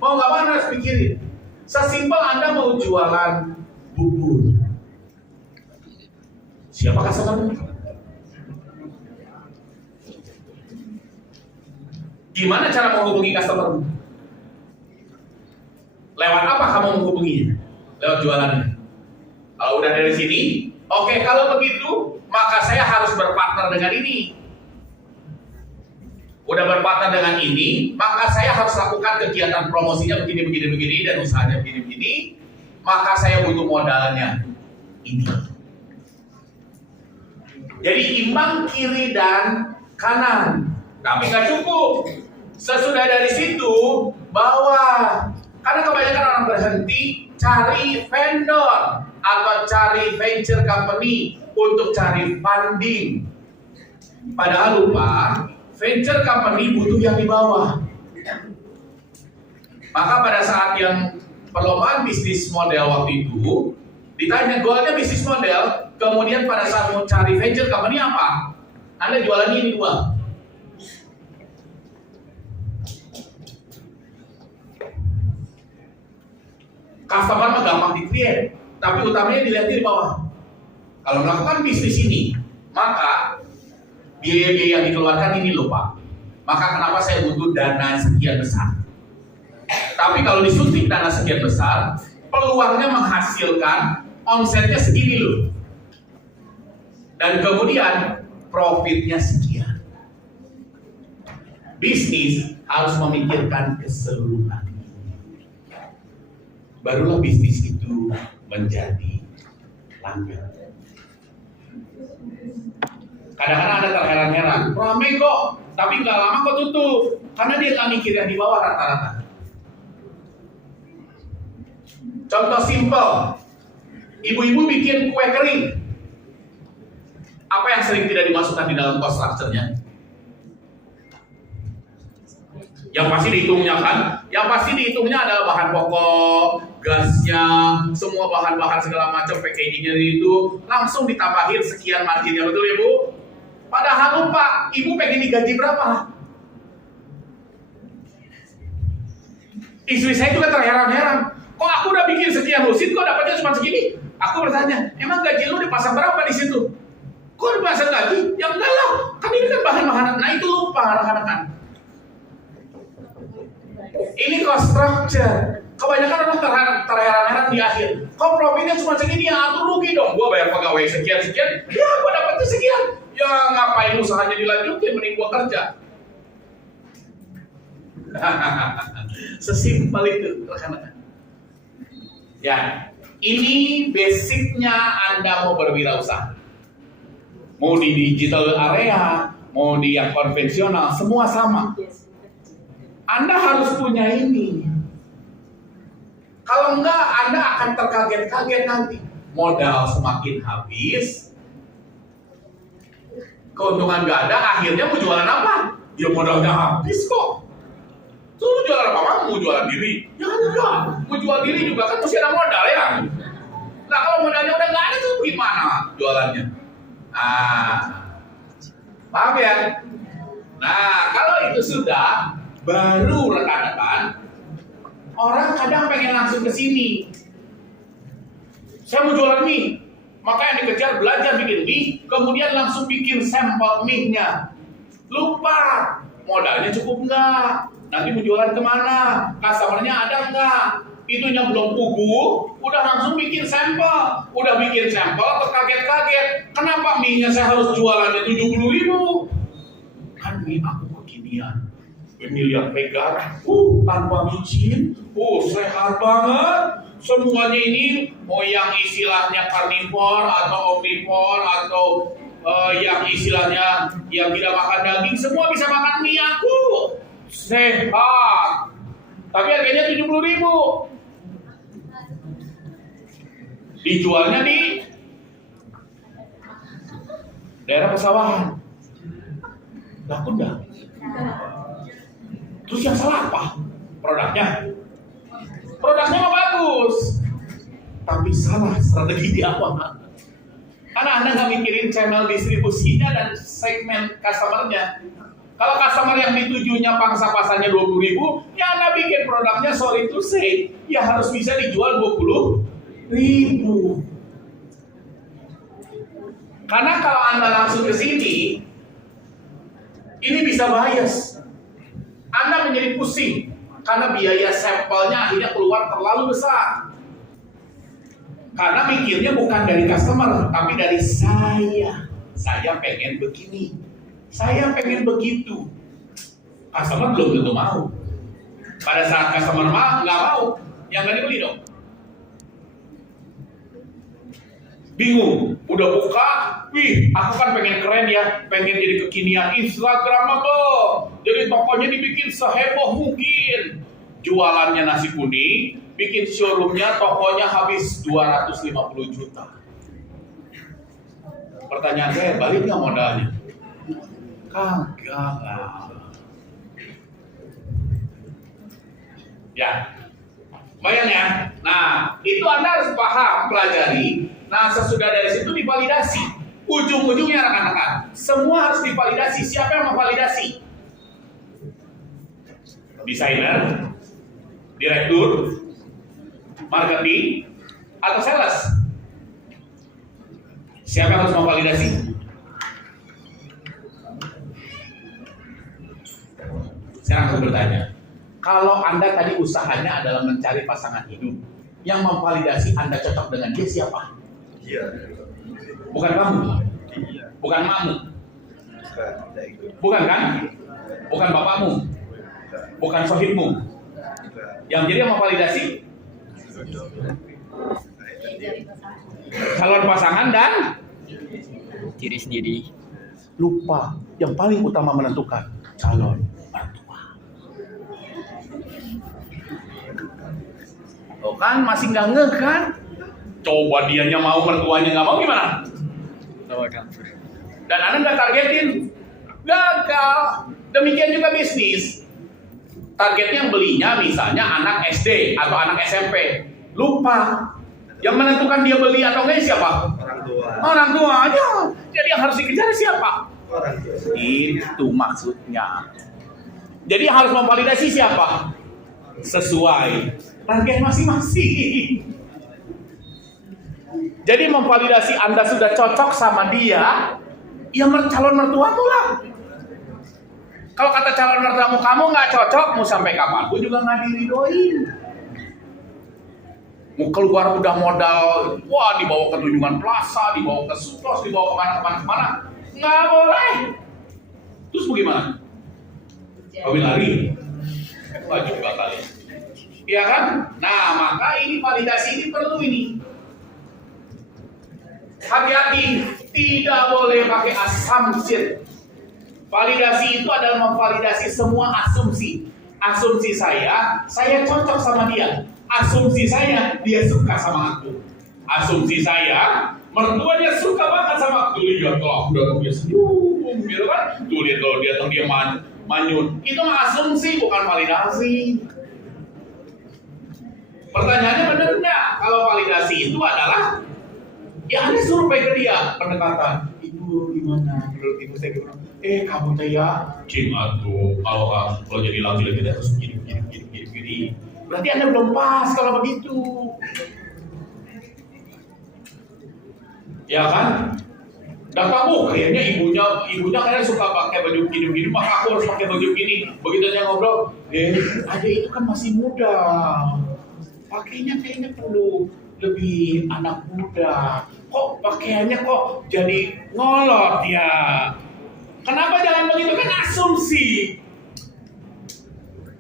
mau nggak mau Anda harus pikirin. Sesimpel Anda mau jualan bubur. Siapa customer? Gimana cara menghubungi customer? Lewat apa kamu menghubunginya? Lewat jualannya. Kalau udah dari sini, oke, kalau begitu, maka saya harus berpartner dengan ini. Udah berpartner dengan ini, maka saya harus lakukan kegiatan promosinya begini, dan usahanya begini. Maka saya butuh modalnya ini. Jadi imbang kiri dan kanan. Tapi nggak cukup. Sesudah dari situ, bawah. Karena kebanyakan orang berhenti cari vendor atau cari venture company untuk cari funding. Padahal lupa, venture company butuh yang di bawah. Maka pada saat yang perlombaan bisnis model waktu itu, ditanya goalnya bisnis model, kemudian pada saat mau cari venture company apa? Anda jualannya ini dua. Customer mah gampang di-create, tapi utamanya dilihat di bawah. Kalau melakukan bisnis ini, maka biaya-biaya yang dikeluarkan ini loh Pak. Maka kenapa saya butuh dana sekian besar? Tapi kalau disuntik dana sekian besar, peluangnya menghasilkan omsetnya segini loh. Dan kemudian profitnya sekian. Bisnis harus memikirkan keseluruhan. Barulah bisnis itu menjadi langgeng. Kadang-kadang ada terheran-heran, rame kok, tapi nggak lama kok tutup, karena dia nggak mikir yang di bawah rata-rata. Contoh simpel, ibu-ibu bikin kue kering. Apa yang sering tidak dimasukkan di dalam cost structure-nya? Yang pasti dihitungnya kan? Yang pasti dihitungnya adalah bahan pokok, gasnya, semua bahan-bahan segala macam packagingnya itu langsung ditambahin sekian marginnya, betul Ibu? Padahal lupa, Ibu pengen digaji berapa? Istri saya juga terheran-heran. Kok aku udah bikin sekian lusin, kok dapatnya cuma segini? Aku bertanya, emang gaji lu dipasang berapa di situ? Kok dipasang gaji? Ya enggak lah, kan ini kan bahan-bahan. Nah itu lupa anak-anak. Ini cost structure. Kebanyakan orang terheran-heran di akhir. Kok profitnya cuma segini, ya aku rugi dong. Gua bayar pegawai sekian-sekian, ya gua dapatnya sekian. Ya ngapain usahanya dilanjutin, mending gua kerja. Sesimpel itu rekan-rekan. Ya, ini basicnya Anda mau berwirausaha. Mau di digital area, mau di yang konvensional, semua sama. Anda harus punya ini. Kalau enggak, Anda akan terkaget-kaget nanti. Modal semakin habis, keuntungan nggak ada, akhirnya mau jualan apa? Ya modalnya habis kok. Tuh jualan apa? Mau jualan diri? Ya enggak. Mau jual diri juga kan mesti ada modal ya. Nah kalau modalnya udah nggak ada tuh gimana jualannya? Paham ya? Nah kalau itu sudah, baru rekan-rekan, orang kadang pengen langsung ke sini. Saya mau jualan mie, maka yang dikejar belajar bikin mie, kemudian langsung bikin sampel mie-nya. Lupa, modalnya cukup nggak? Nanti mau jualan kemana? Customer-nya ada nggak? Itunya belum pugu, udah langsung bikin sampel. Udah bikin sampel, terkaget-kaget. Kenapa mie-nya saya harus jualannya 70.000? Kan mie aku kekinian. Ini lihat pegar, tanpa micin, sehat banget, semuanya ini mau yang istilahnya karnivor atau omnivor atau yang istilahnya yang tidak makan daging, semua bisa makan mie aku. Sehat. Tapi harganya 70.000. Dijualnya di daerah pesawahan. Laku enggak? Terus yang salah apa? Produknya? Produknya mah bagus. Tapi salah strategi di apa? Karena Anda nggak mikirin channel distribusinya dan segmen customer-nya. Kalau customer yang ditujunya pangsa pasarnya 20.000, ya Anda bikin produknya sorry to say, ya harus bisa dijual 20.000. Karena kalau Anda langsung ke sini, ini bisa bias. Anda menjadi pusing karena biaya sampelnya akhirnya keluar terlalu besar. Karena mikirnya bukan dari customer, tapi dari saya. Saya pengen begini. Saya pengen begitu. Customer belum tentu mau. Pada saat customer nggak mau, yang nggak dibeli dong. Bingung, udah buka, wih, aku kan pengen keren ya, pengen jadi kekinian Instagramable. Jadi tokonya dibikin seheboh mungkin. Jualannya nasi kuning, bikin showroomnya, tokonya habis 250 juta. Pertanyaan saya, balik nggak modalnya? Kagak lah. Ya, bayang ya. Nah, itu Anda harus paham, pelajari. Nah, sesudah dari situ divalidasi. Ujung-ujungnya rekan-rekan, semua harus divalidasi. Siapa yang memvalidasi? Desainer, direktur, marketing, atau sales? Siapa yang harus memvalidasi? Sekarang aku bertanya, kalau Anda tadi usahanya adalah mencari pasangan hidup, yang memvalidasi Anda cocok dengan dia siapa? Iya. Bukan kamu, bukan mamamu, bukan kan? Bukan bapakmu, bukan sohibmu. Yang jadi yang memvalidasi calon pasangan dan Diri sendiri. lupa yang paling utama menentukan calon mertua. Tuh kan masih nggak ngeh kan? Coba dianya mau, mertuanya nggak mau, gimana? Bawa dapur. Dan Anda nggak targetin, gagal. Demikian juga bisnis. Targetnya yang belinya misalnya anak SD atau anak SMP. Lupa. Yang menentukan dia beli atau enggak siapa? Orang tua. Orang tua aja. Jadi yang harus dikejar siapa? Orang tua. Itu maksudnya. Jadi harus memvalidasi siapa? Sesuai target masing-masing. Jadi memvalidasi Anda sudah cocok sama dia, ya calon mertuamu lah. Kalau kata calon mertuamu kamu nggak cocok, mau sampai kapanpun juga nggak diridoin. Mau keluar udah modal, wah dibawa ke Tunjungan Plaza, dibawa ke Sutros, dibawa kemana-kemana, nggak boleh. Terus bagaimana? Kawin lari? Wah juga kali. Iya kan? Nah maka ini validasi ini perlu ini. Hati-hati, tidak boleh pakai assumption. Validasi itu adalah memvalidasi semua asumsi. Asumsi saya cocok sama dia. Asumsi saya, dia suka sama aku. Asumsi saya, mertuanya suka banget sama aku. Lihatlah, udah dia senyum, gitu kan? Tuh lihat dia manyun. Itu mah asumsi, bukan validasi. Pertanyaannya benar nggak? Kalau validasi itu adalah ya Anda survei ke dia, pendekatan. Ibu gimana? Menurut ibu saya gimana? Kamu teh ya, cing atuh. Kalau jadi laki-laki harus gini. Berarti Anda belum pas kalau begitu. Ya kan? Dan kamu kayaknya ibunya kayaknya suka pakai baju gini, maka aku harus pakai baju gini. Begitu aja ngobrol, adik itu kan masih muda. Pakainya kayaknya perlu lebih anak muda. Kok pakaiannya kok jadi ngolot ya? Kenapa jangan begitu? Kan asumsi.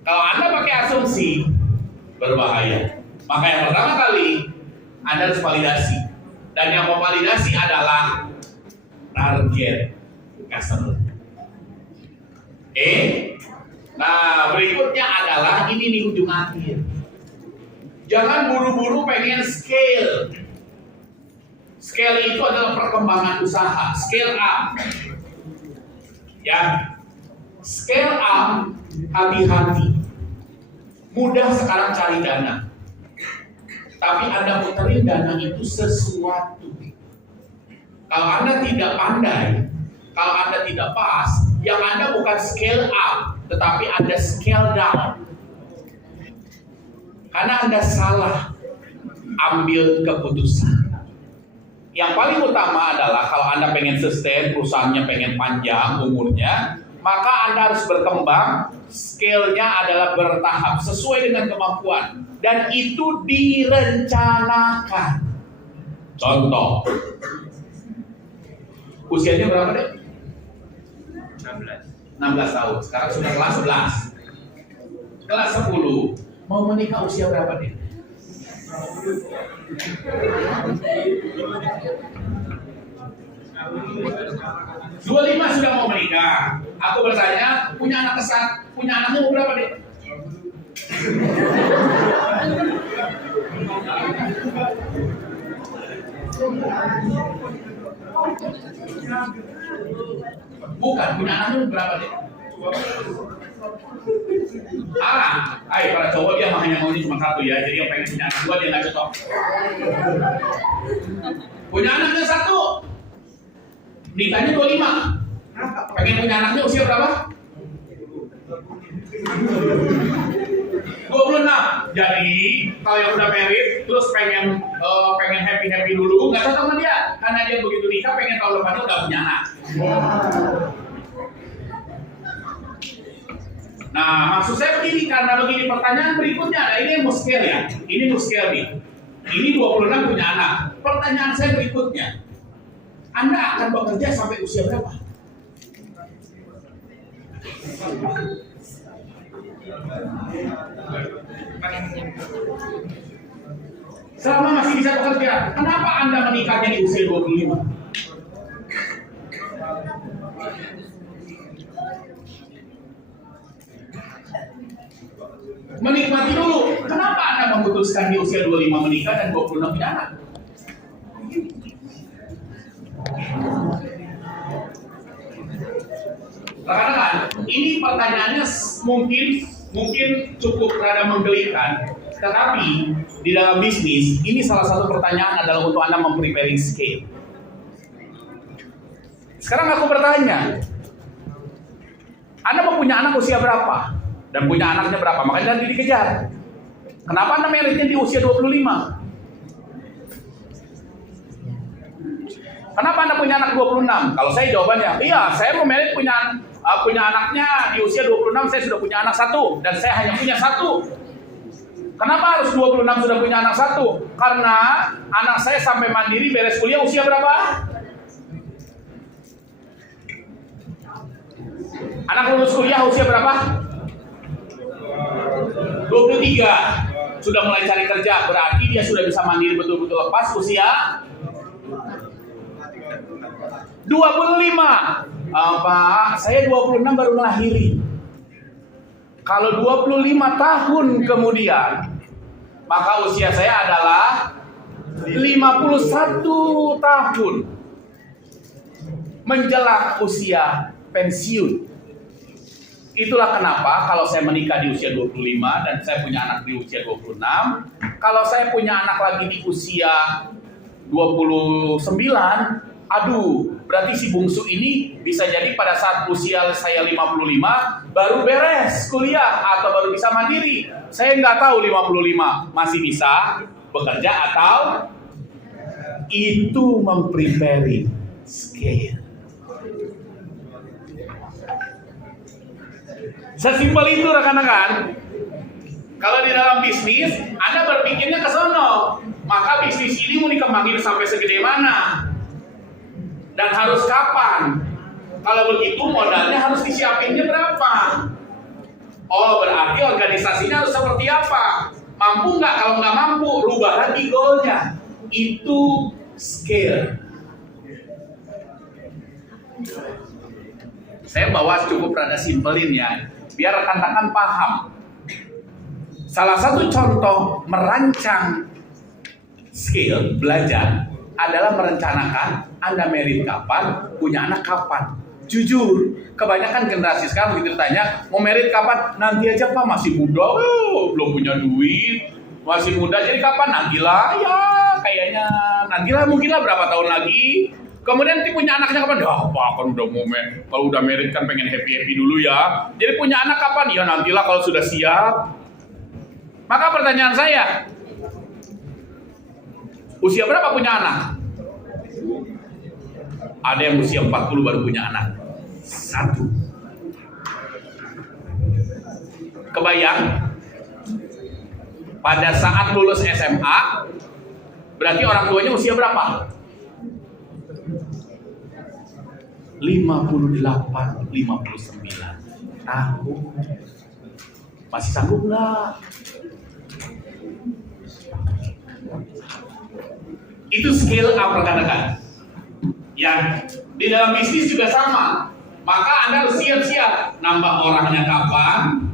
Kalau Anda pakai asumsi, berbahaya. Maka yang pertama kali Anda harus validasi. Dan yang memvalidasi adalah target customer. Nah berikutnya adalah ini di ujung akhir. Jangan buru-buru pengen scale. Scale itu adalah perkembangan usaha. Scale up. Ya, scale up, hati-hati. Mudah sekarang cari dana. Tapi Anda puterin dana itu sesuatu. Kalau Anda tidak pandai, kalau Anda tidak pas, yang Anda bukan scale up, tetapi Anda scale down. Karena Anda salah ambil keputusan. Yang paling utama adalah kalau Anda pengen sustain, perusahaannya pengen panjang umurnya, maka Anda harus berkembang, scale-nya adalah bertahap sesuai dengan kemampuan. Dan itu direncanakan. Contoh, usianya berapa deh? 16 tahun, sekarang sudah kelas 11. Kelas 10, mau menikah usia berapa deh? 25 sudah mau menikah. Aku bertanya, punya anaknya mau berapa deh? Bukan, punya anaknya berapa deh? Ayo para cowok dia hanya maunya cuma satu ya, jadi yang pengen punya anak dua dia nggak cocok. Punya anaknya satu, nikahnya 25. Pengen punya anaknya usia berapa? 26. Jadi kalau yang udah married terus pengen happy dulu, nggak cocok sama dia, karena dia begitu nikah pengen tahun depannya udah punya anak. Nah, maksud saya begini, karena begini pertanyaan berikutnya ada ini yang muskil ya. Ini muskil nih. Ini 26 punya anak. Pertanyaan saya berikutnya, Anda akan bekerja sampai usia berapa? Selama masih bisa bekerja, kenapa Anda menikahnya di usia 25? Menikmati dulu. Kenapa Anda memutuskan di usia 25 menikah dan 26 punya anak? Rekan-rekan, ini pertanyaannya mungkin cukup rada menggelikan, tetapi di dalam bisnis ini salah satu pertanyaan adalah untuk Anda mempreparing scale. Sekarang aku bertanya, Anda mau punya anak usia berapa? Dan punya anaknya berapa? Makanya nanti dikejar. Kenapa Anda meritnya di usia 25? Kenapa Anda punya anak 26? Kalau saya jawabannya, iya, saya mau merit punya anaknya di usia 26, saya sudah punya anak satu, dan saya hanya punya satu. Kenapa harus 26 sudah punya anak satu? Karena anak saya sampai mandiri beres kuliah usia berapa? Anak lulus kuliah usia berapa? 23. Sudah mulai cari kerja, berarti dia sudah bisa mandiri betul-betul lepas usia 25. Pak, saya 26 baru melahiri. Kalau 25 tahun kemudian, maka usia saya adalah 51 tahun. Menjelang usia pensiun. Itulah kenapa kalau saya menikah di usia 25 dan saya punya anak di usia 26, kalau saya punya anak lagi di usia 29, aduh, berarti si bungsu ini bisa jadi pada saat usia saya 55 baru beres kuliah atau baru bisa mandiri. Saya nggak tahu 55 masih bisa bekerja atau itu mempreparing scale. Sesimpel itu rekan-rekan. Kalau di dalam bisnis, Anda berpikirnya ke sono, maka bisnis ini mau dikembangin sampai segede mana? Dan harus kapan? Kalau begitu modalnya harus disiapinnya berapa? Oh, berarti organisasinya harus seperti apa? Mampu nggak? Kalau nggak mampu, rubah lagi goalnya. Itu scale. Saya bawa cukup rada simpelin ya, biar rekan-rekan paham. Salah satu contoh merancang skill belajar adalah merencanakan Anda merit kapan, punya anak kapan. Jujur, kebanyakan generasi sekarang begitu ditanya, mau merit kapan? Nanti aja Pak, masih muda, belum punya duit, masih muda, jadi kapan? Nantilah, ya kayaknya nantilah, mungkinlah berapa tahun lagi. Kemudian nanti punya anaknya kapan? Ya Pak, kan udah mau kalau udah merit kan pengen happy-happy dulu ya. Jadi punya anak kapan? Ya nantilah kalau sudah siap. Maka pertanyaan saya, usia berapa punya anak? Ada yang usia 40 baru punya anak. Satu. Kebayang? Pada saat lulus SMA, berarti orang tuanya usia berapa? 58, 59 tahun. Masih sanggup nggak? Itu skill up rekan-rekan. Ya, di dalam bisnis juga sama. Maka Anda harus siap-siap. Nambah orangnya kapan?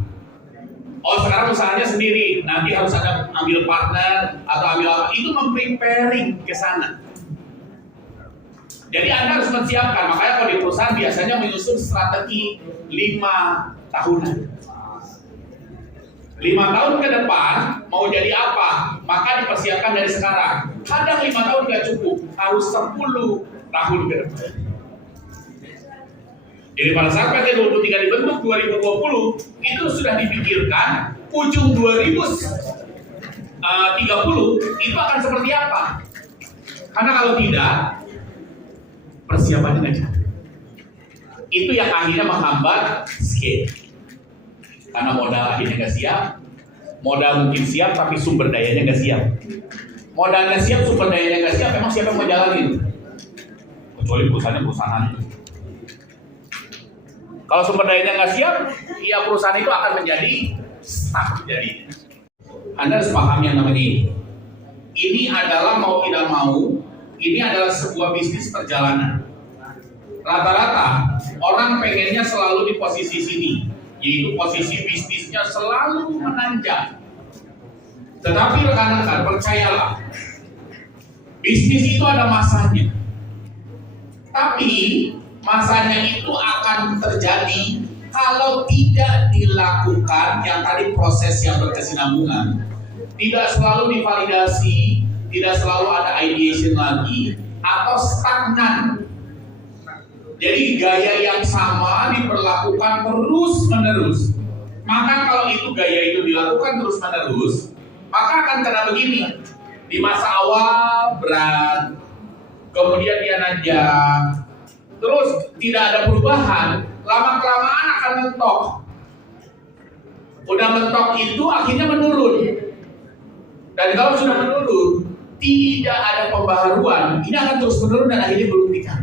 Oh, sekarang usahanya sendiri. Nanti harus ada ambil partner atau ambil apa? Itu mempreparing ke sana. Jadi Anda harus menyiapkan. Makanya kalau di perusahaan biasanya menyusun strategi 5 tahunan. 5 tahun ke depan mau jadi apa? Maka dipersiapkan dari sekarang. Kadang 5 tahun nggak cukup, harus 10 tahun ke depan. Jadi pada saat PT 23 dibentuk 2020, itu sudah dipikirkan ujung 2030 itu akan seperti apa? Karena kalau tidak, persiapannya nggak ada. Itu yang akhirnya menghambat scale. Karena modal akhirnya nggak siap, modal mungkin siap tapi sumber dayanya nggak siap. Modalnya siap, sumber dayanya nggak siap, memang siapa yang mau jalanin? Kecuali perusahaan itu. Kalau sumber dayanya nggak siap, ya perusahaan itu akan menjadi stuck. Jadi Anda harus paham yang namanya ini. Ini adalah mau tidak mau, ini adalah sebuah bisnis perjalanan. Rata-rata orang pengennya selalu di posisi sini, yaitu posisi bisnisnya selalu menanjak. Tetapi rekan-rekan percayalah, bisnis itu ada masanya. Tapi masanya itu akan terjadi kalau tidak dilakukan yang tadi proses yang berkesinambungan. Tidak selalu divalidasi, tidak selalu ada ideation lagi, atau stagnan. Jadi gaya yang sama diperlakukan terus-menerus. Maka kalau itu gaya itu dilakukan terus-menerus, maka akan kena begini. Di masa awal berat, kemudian dia nanjak, terus tidak ada perubahan, lama-kelamaan akan mentok. Udah mentok itu akhirnya menurun. Dan kalau sudah menurun, tidak ada pembaharuan, ini akan terus menurun dan akhirnya berhentikan.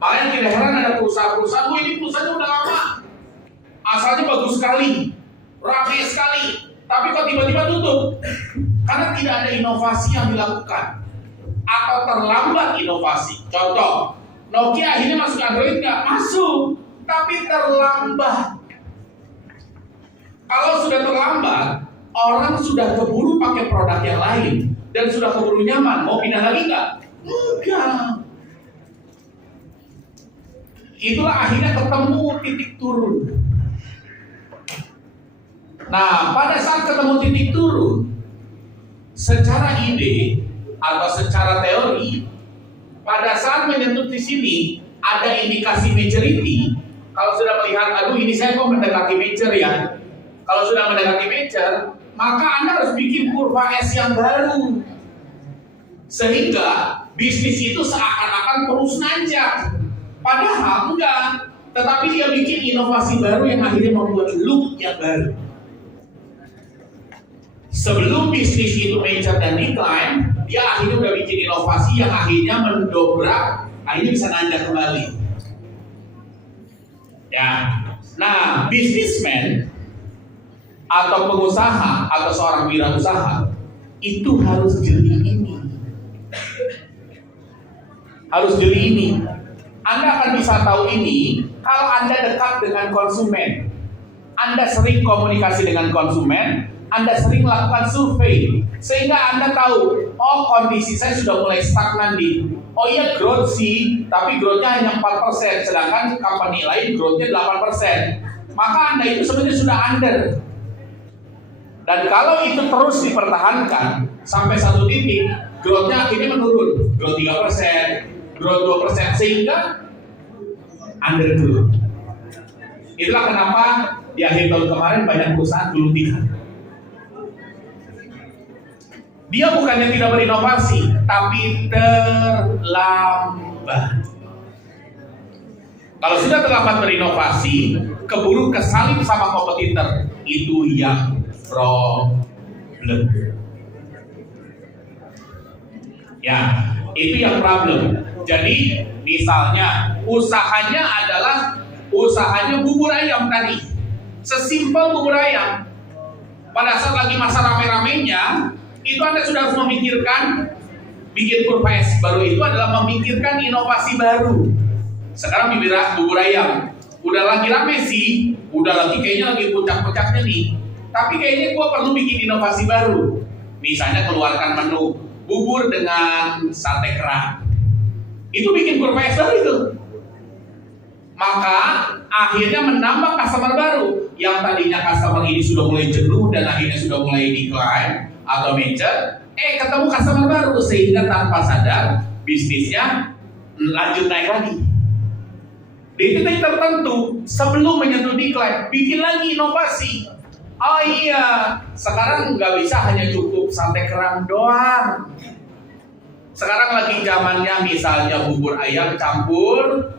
Makanya tidak heran ada perusahaan-perusahaan, ini perusahaannya udah lama, asalnya bagus sekali, rapi sekali, tapi kok tiba-tiba tutup? Karena tidak ada inovasi yang dilakukan, atau terlambat inovasi. Contoh, Nokia akhirnya masuk Android nggak? Masuk, tapi terlambat. Kalau sudah terlambat, orang sudah keburu pakai produk yang lain dan sudah keburu nyaman, mau pindah lagi nggak? Enggak. Itulah akhirnya ketemu titik turun. Nah, pada saat ketemu titik turun, secara ide atau secara teori, pada saat menyentuh di sini ada indikasi maturity. Kalau sudah melihat, aduh ini saya kok mendekati mature ya. Kalau sudah mendekati mature, maka Anda harus bikin kurva S yang baru. Sehingga bisnis itu seakan-akan terus nanjak. Padahal enggak. Tetapi dia bikin inovasi baru yang akhirnya membuat look yang baru. Sebelum bisnis itu mature dan decline, dia akhirnya udah bikin inovasi yang akhirnya mendobrak, akhirnya bisa nanjak kembali. Ya, nah bisnismen atau pengusaha atau seorang wirausaha itu harus jeli ini. Harus jeli ini. Anda akan bisa tahu ini kalau Anda dekat dengan konsumen. Anda sering komunikasi dengan konsumen, Anda sering melakukan survei, sehingga Anda tahu, oh kondisi saya sudah mulai stagnan di, oh iya growth sih, tapi growth-nya hanya 4%, sedangkan company lain growth-nya 8%. Maka Anda itu sebenarnya sudah under. Dan kalau itu terus dipertahankan sampai satu titik, growth-nya akhirnya menurun, growth 3%, growth 2%, sehingga under growth. Itulah kenapa di akhir tahun kemarin banyak perusahaan gulung-tikar. Dia bukannya tidak berinovasi, tapi terlambat. Kalau sudah terlambat berinovasi, keburu kesalip sama kompetitor, itu yang problem. Ya, itu yang problem. Jadi, misalnya usahanya bubur ayam tadi. Sesimpel bubur ayam. Pada saat lagi masa rame-ramenya, itu Anda sudah harus memikirkan bikin kurva S baru itu adalah memikirkan inovasi baru. Sekarang bubur ayam udah lagi rame sih, udah lagi kayaknya lagi puncak-puncaknya nih. Tapi kayaknya gua perlu bikin inovasi baru. Misalnya keluarkan menu bubur dengan sate kerang. Itu bikin kurva S baru itu. Maka akhirnya menambah customer baru. Yang tadinya customer ini sudah mulai jenuh dan akhirnya sudah mulai decline atau mature, ketemu customer baru sehingga tanpa sadar bisnisnya lanjut naik lagi. Di titik tertentu sebelum menyentuh decline, bikin lagi inovasi. Oh iya, sekarang nggak bisa hanya cukup sate kerang doang. Sekarang lagi zamannya misalnya bubur ayam campur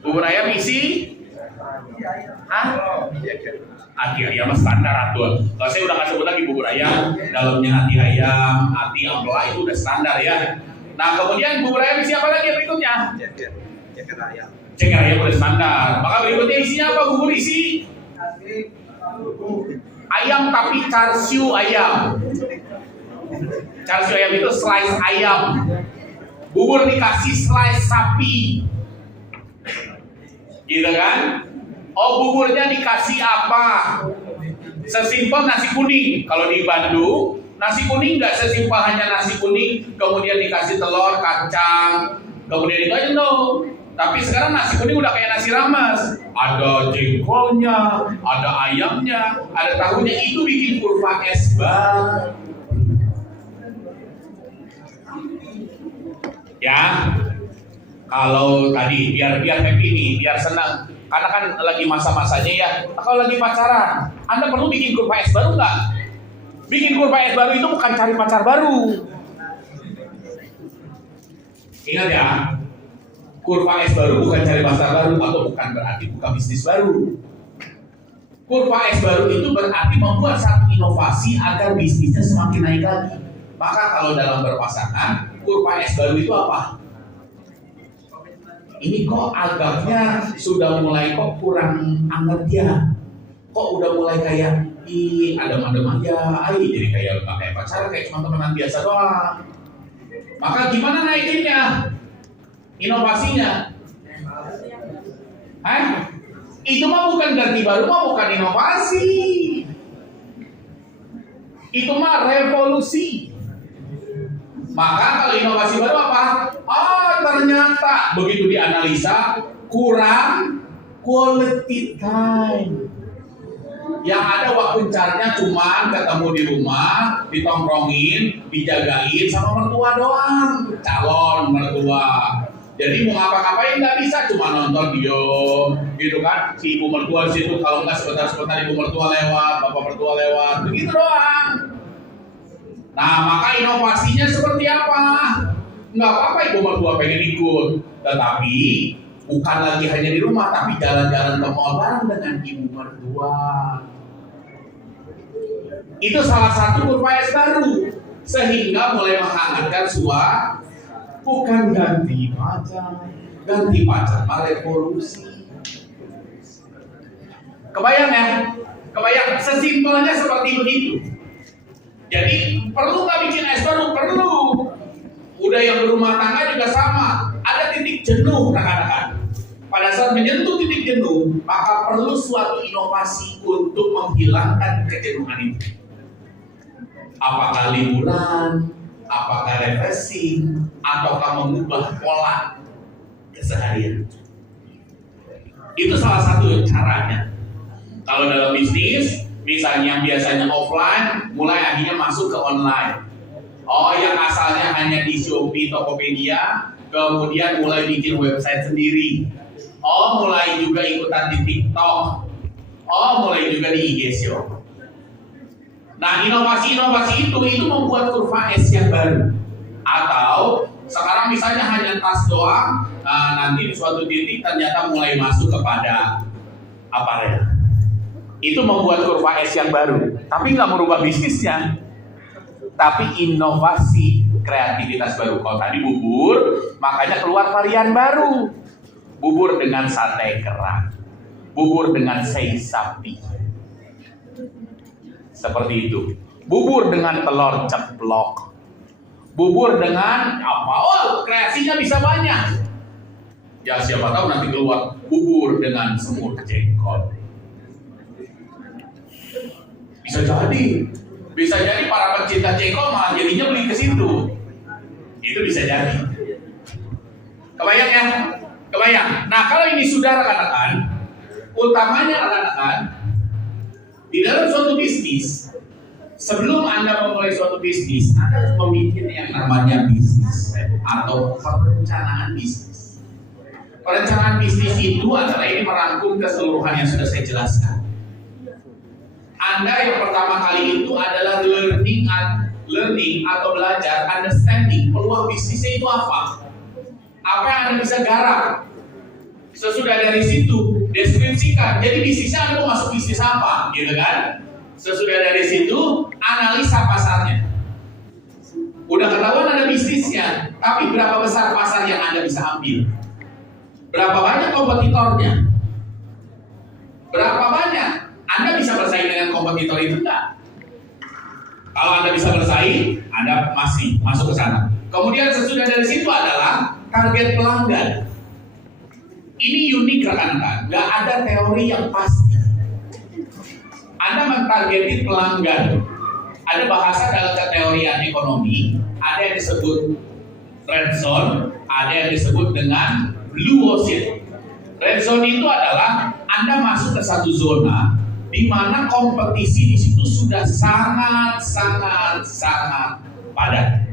bubur ayam isi hati ayam standar atuh. Kalau saya udah nggak sebut lagi bubur ayam, dalamnya hati ayam, hati ampela itu udah standar ya. Nah kemudian bubur ayam isi apa lagi berikutnya? Ceker ayam udah standar. Maka berikutnya isinya apa? Bubur isi ayam tapi char siu ayam. Char siu ayam itu slice ayam. Bubur dikasih slice sapi. Gitu kan? Oh buburnya dikasih apa? Sesimpel nasi kuning. Kalau di Bandung, nasi kuning nggak sesimpel hanya nasi kuning, kemudian dikasih telur, kacang, kemudian itu aja no. Tapi sekarang nasi kuning udah kayak nasi rames. Ada jengkolnya, ada ayamnya, ada tahunya. Itu bikin kurva S bar. Ya. Kalau tadi biar happy nih, biar senang, karena kan lagi masa-masanya ya. Kalau lagi pacaran, Anda perlu bikin kurva S baru nggak? Bikin kurva S baru itu bukan cari pacar baru. Ingat ya, kurva S baru bukan cari pacar baru atau bukan berarti buka bisnis baru. Kurva S baru itu berarti membuat satu inovasi agar bisnisnya semakin naik lagi. Maka kalau dalam berpasangan, kurva S baru itu apa? Ini kok agaknya sudah mulai kok kurang anget ya, kok udah mulai kayak adem-adem aja, jadi kayak nggak kayak pacaran, kayak cuma temenan biasa doang. Maka gimana naikinnya? Inovasinya? Itu mah bukan ganti baru, mah bukan inovasi. Itu mah revolusi. Maka kalau inovasi baru apa? Oh ternyata begitu dianalisa kurang quality time. Yang ada waktu caranya cuma ketemu di rumah, ditongkrongin, dijagain sama mertua doang, calon mertua. Jadi mau ngapa-ngapain nggak bisa, cuma nonton video, gitu kan? Si ibu mertua di situ, kalau nggak sebentar ibu mertua lewat, bapak mertua lewat, begitu doang. Nah, maka inovasinya seperti apa? Nggak apa-apa ibu mertua pengen ikut, tetapi bukan lagi hanya di rumah, tapi jalan-jalan ke mall bareng dengan ibu mertua. Itu salah satu kurva S baru, sehingga mulai menghangatkan bukan ganti pacar mah revolusi. Kebayang ya? Kebayang, sesimpelnya seperti begitu. Jadi perlu nggak bikin es baru? Perlu. Udah yang berumah tangga juga sama. Ada titik jenuh rekan-rekan. Pada saat menyentuh titik jenuh, maka perlu suatu inovasi untuk menghilangkan kejenuhan itu. Apakah liburan, apakah refreshing, ataukah mengubah pola keseharian. Itu salah satu caranya. Kalau dalam bisnis, misalnya yang biasanya offline, mulai akhirnya masuk ke online. Oh, yang asalnya hanya di Shopee, Tokopedia, kemudian mulai bikin website sendiri. Oh, mulai juga ikutan di TikTok. Oh, mulai juga di IG Shop. Nah, inovasi-inovasi itu membuat kurva S yang baru. Atau sekarang misalnya hanya tas doang, nanti di suatu titik ternyata mulai masuk kepada aparel. Itu membuat kurva S yang baru, tapi nggak merubah bisnisnya, tapi inovasi kreativitas baru. Kalau tadi bubur, makanya keluar varian baru, bubur dengan sate kerang, bubur dengan sei sapi, seperti itu. Bubur dengan telur ceplok, bubur dengan apa? Oh, kreasinya bisa banyak. Ya siapa tahu nanti keluar bubur dengan semur jengkol. Bisa jadi para pencinta jengkol malah jadinya beli ke situ. Itu bisa jadi. Kebayang ya? Kebayang. Nah, kalau ini sudah rekan-rekan, utamanya rekan-rekan di dalam suatu bisnis, sebelum Anda memulai suatu bisnis, Anda harus membuat yang namanya bisnis atau perencanaan bisnis. Perencanaan bisnis itu adalah ini merangkum keseluruhan yang sudah saya jelaskan. Anda yang pertama kali itu adalah learning atau belajar, understanding peluang bisnisnya itu apa yang Anda bisa garap. Sesudah dari situ deskripsikan. Jadi bisnisnya Anda mau masuk bisnis apa, gitu kan? Sesudah dari situ analisa pasarnya. Udah ketahuan ada bisnisnya, tapi berapa besar pasar yang Anda bisa ambil? Berapa banyak kompetitornya? Berapa banyak Anda bisa bersaing dengan kompetitor itu enggak? Kalau Anda bisa bersaing, Anda masih masuk ke sana. Kemudian sesudah dari situ adalah target pelanggan. Ini unik rekan-rekan, nggak ada teori yang pasti. Anda mentargeti pelanggan. Ada bahasa dalam keteorian ekonomi, ada yang disebut red zone, ada yang disebut dengan blue ocean. Red zone itu adalah Anda masuk ke satu zona di mana kompetisi di situ sudah sangat padat.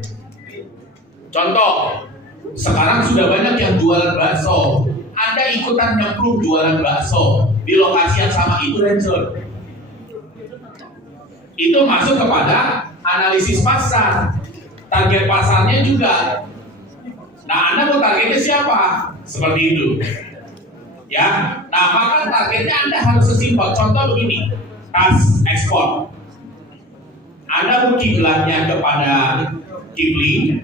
Contoh, sekarang sudah banyak yang jualan bakso. Anda ikutan nyemplung jualan bakso di lokasi yang sama, itu red zone. Itu masuk kepada analisis pasar. Target pasarnya juga. Nah, Anda mau targetnya siapa? Seperti itu. Ya, nah maka targetnya Anda harus sesimpel. Contoh begini, tas ekspor. Anda mau kiblatnya kepada Kipling,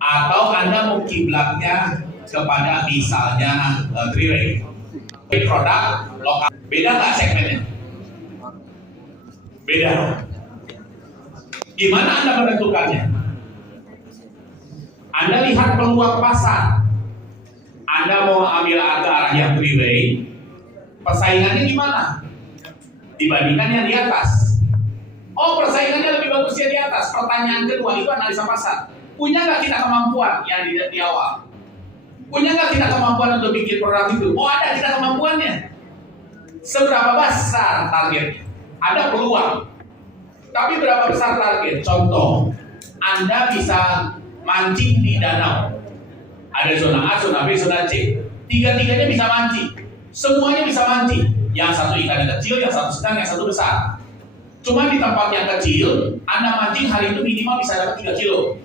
atau Anda mau kiblatnya kepada misalnya Triway. Produk lokal. Beda nggak segmennya? Beda. Gimana Anda menentukannya? Anda lihat peluang pasar. Anda mau ambil ke arah yang three-way, persaingannya gimana? Dibandingkan yang di atas. Oh, persaingannya lebih bagus yang di atas. Pertanyaan kedua itu analisa pasar. Punya nggak kita kemampuan yang di awal? Punya nggak kita kemampuan untuk bikin produk itu? Oh, ada kita kemampuannya. Seberapa besar targetnya? Ada peluang. Tapi berapa besar target? Contoh, Anda bisa mancing di danau. Ada zona A, zona B, zona C. Tiga-tiganya bisa mancing. Semuanya bisa mancing. Yang satu ikan yang kecil, yang satu sedang, yang satu besar. Cuma di tempat yang kecil, Anda mancing hari itu minimal bisa dapat 3 kilo.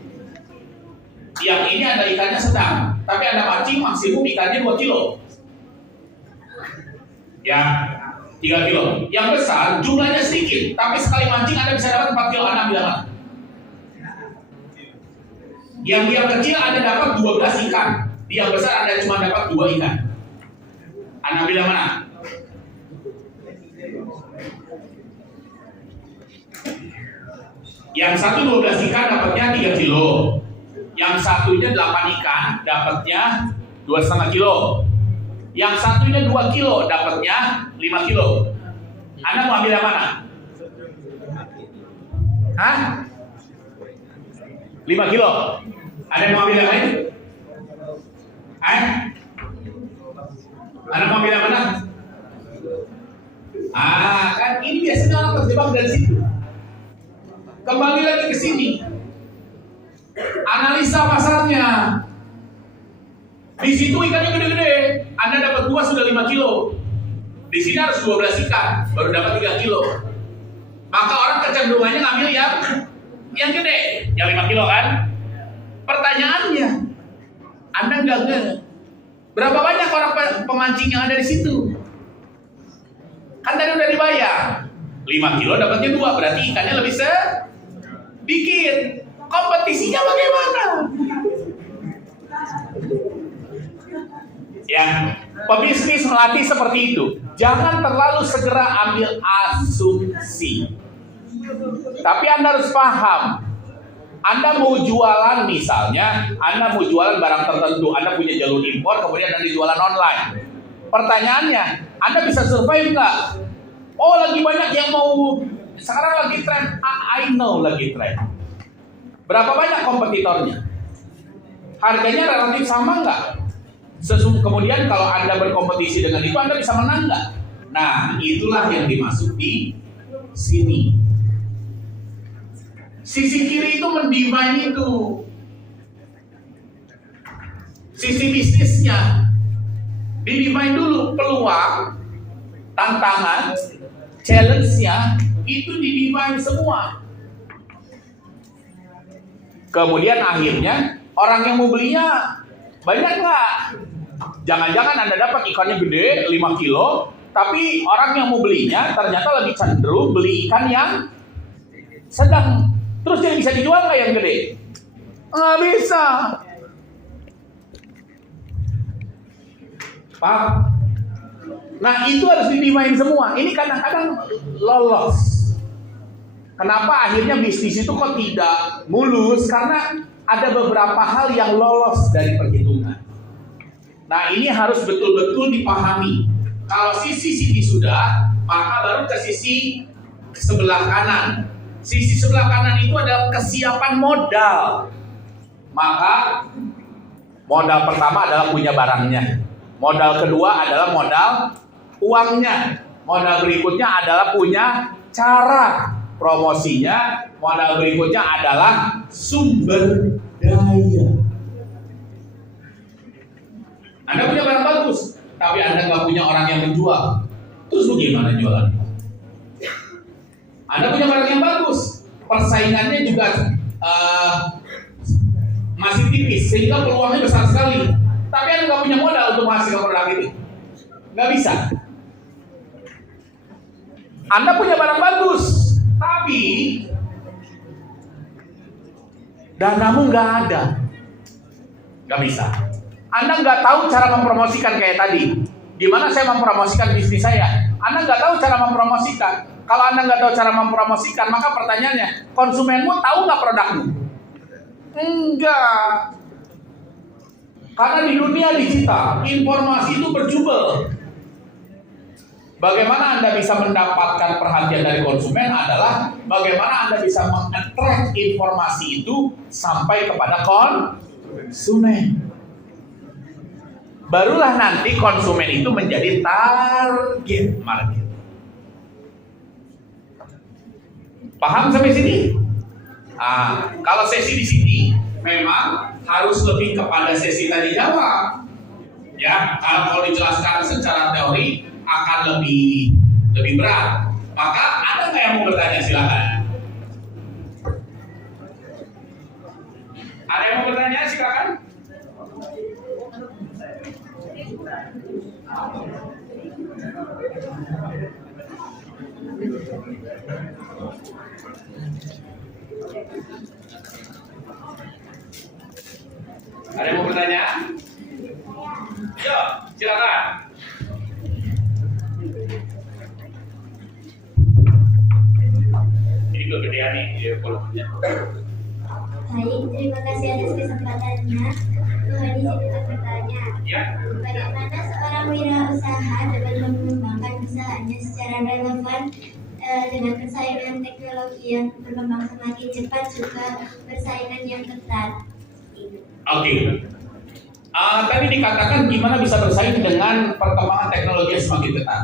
Yang ini ada ikannya sedang, tapi Anda mancing maksimum ikannya 2 kilo. Ya, 3 kilo. Yang besar jumlahnya sedikit, tapi sekali mancing Anda bisa dapat 4 kilo. Anda ambil mana? Yang kecil Anda dapat 12 ikan. Yang besar Anda cuma dapat 2 ikan. Anda ambil yang mana? Yang satu 12 ikan dapatnya 3 kilo. Yang satunya 8 ikan dapatnya 2,5 kilo. Yang satunya 2 kilo dapatnya 5 kilo. Anda mau ambil yang mana? Hah? 5 kilo. Ada yang mau ambil yang lain? Anda mau ambil yang mana? Kan ini biasanya orang terjebak dari situ. Kembali lagi ke sini. Analisa pasarnya. Di situ ikannya gede-gede. Anda dapat 2 sudah 5 kilo. Di sini harus 12 ikan baru dapat 3 kilo. Maka orang kecenderungannya ngambil yang gede, yang 5 kilo kan? Pertanyaannya, Anda nggak berapa banyak orang pemancing yang ada di situ? Kan tadi udah dibayar. 5 kilo dapatnya 2, berarti ikannya lebih sedikit. Kompetisinya bagaimana? Ya, pebisnis melatih seperti itu. Jangan terlalu segera ambil asumsi. Tapi Anda harus paham. Anda mau jualan misalnya, Anda mau jualan barang tertentu, Anda punya jalur impor, kemudian Anda jualan online. Pertanyaannya, Anda bisa survive nggak? Oh, lagi banyak yang mau, sekarang lagi tren, I know lagi tren. Berapa banyak kompetitornya? Harganya relatif sama nggak? Kemudian kalau Anda berkompetisi dengan itu, Anda bisa menang nggak? Nah, itulah yang dimaksud di sini. Sisi kiri itu mendefine itu. Sisi bisnisnya didefine dulu, peluang, tantangan, challenge-nya itu didefine semua. Kemudian akhirnya orang yang mau belinya banyak nggak? Jangan-jangan Anda dapat ikannya gede 5 kilo, tapi orang yang mau belinya ternyata lebih cenderung beli ikan yang sedang. Terus jadi bisa dijual nggak yang gede? Nggak bisa. Paham? Nah, itu harus didimain semua. Ini kadang-kadang lolos. Kenapa akhirnya bisnis itu kok tidak mulus? Karena ada beberapa hal yang lolos dari perhitungan. Nah, ini harus betul-betul dipahami. Kalau sisi sudah, maka baru ke sisi sebelah kanan. Sisi sebelah kanan itu adalah kesiapan modal. Maka modal pertama adalah punya barangnya. Modal kedua adalah modal uangnya. Modal berikutnya adalah punya cara promosinya. Modal berikutnya adalah sumber daya. Anda punya barang bagus, tapi Anda nggak punya orang yang menjual. Terus bagaimana jualan? Anda punya barang yang bagus, persaingannya juga masih tipis, sehingga peluangnya besar sekali. Tapi Anda nggak punya modal untuk menghasilkan produk itu, nggak bisa. Anda punya barang bagus, tapi danamu nggak ada, nggak bisa. Anda nggak tahu cara mempromosikan kayak tadi. Gimana saya mempromosikan bisnis saya? Anda nggak tahu cara mempromosikan. Kalau Anda nggak tahu cara mempromosikan, maka pertanyaannya, konsumenmu tahu nggak produkmu? Enggak. Karena di dunia digital, informasi itu berjubel. Bagaimana Anda bisa mendapatkan perhatian dari konsumen adalah bagaimana Anda bisa meng-attract informasi itu sampai kepada konsumen. Barulah nanti konsumen itu menjadi target market. Paham sampai sini? Kalau sesi di sini memang harus lebih kepada sesi tadi jawab. Ya, kalau dijelaskan secara teori akan lebih berat. Maka ada nggak yang mau bertanya? Silakan. Ada yang mau bertanya? Silakan. Ada yang mau bertanya? Yuk, silakan. Ini kegedean nih. ya volumenya. Baik, terima kasih atas kesempatannya. Mohon izin untuk bertanya. Ya. Bagaimana seorang wirausaha dapat mengembangkan usahanya secara relevan dengan persaingan teknologi yang berkembang semakin cepat juga persaingan yang ketat? Oke. Tadi dikatakan gimana bisa bersaing dengan perkembangan teknologi yang semakin ketat.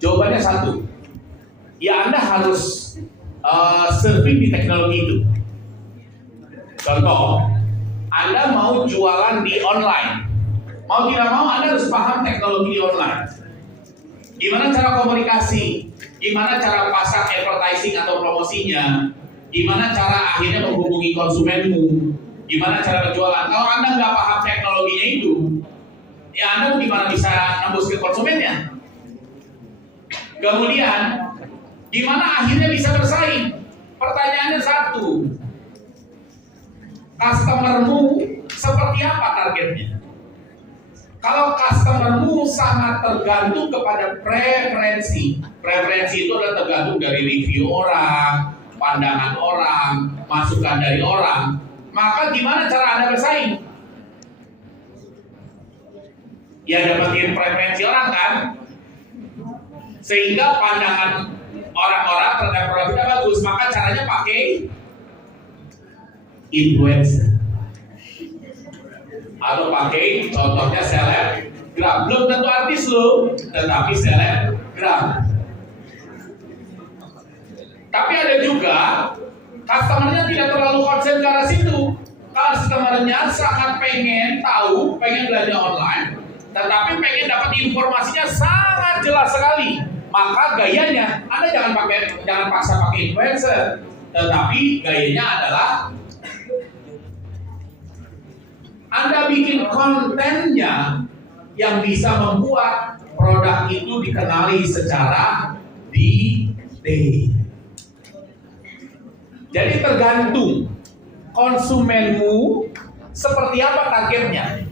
Jawabannya satu. Ya Anda harus surfing di teknologi itu. Contoh, Anda mau jualan di online. Mau tidak mau Anda harus paham teknologi di online. Gimana cara komunikasi? Gimana cara pasar advertising atau promosinya? Gimana cara akhirnya menghubungi konsumenmu? Gimana cara berjualan? Kalau Anda nggak paham teknologinya itu, ya Anda gimana bisa nembus ke konsumennya? Kemudian, gimana akhirnya bisa bersaing? Pertanyaannya satu, customermu seperti apa targetnya? Kalau customermu sangat tergantung kepada preferensi. Preferensi itu adalah tergantung dari review orang, pandangan orang, masukan dari orang. Maka gimana cara Anda bersaing? Ya dapetin preferensi orang kan? Sehingga pandangan orang-orang terhadap produk kita bagus. Maka caranya pakai influencer. Atau pakai contohnya selebgram. Belum tentu artis loh, tetapi selebgram. Tapi ada juga customernya tidak terlalu konsen ke arah situ. Customernya sangat pengen tahu, pengen belanja online, tetapi pengen dapat informasinya sangat jelas sekali. Maka gayanya, Anda jangan paksa pakai influencer, tetapi gayanya adalah Anda bikin kontennya yang bisa membuat produk itu dikenali secara detail. Jadi tergantung konsumenmu seperti apa targetnya.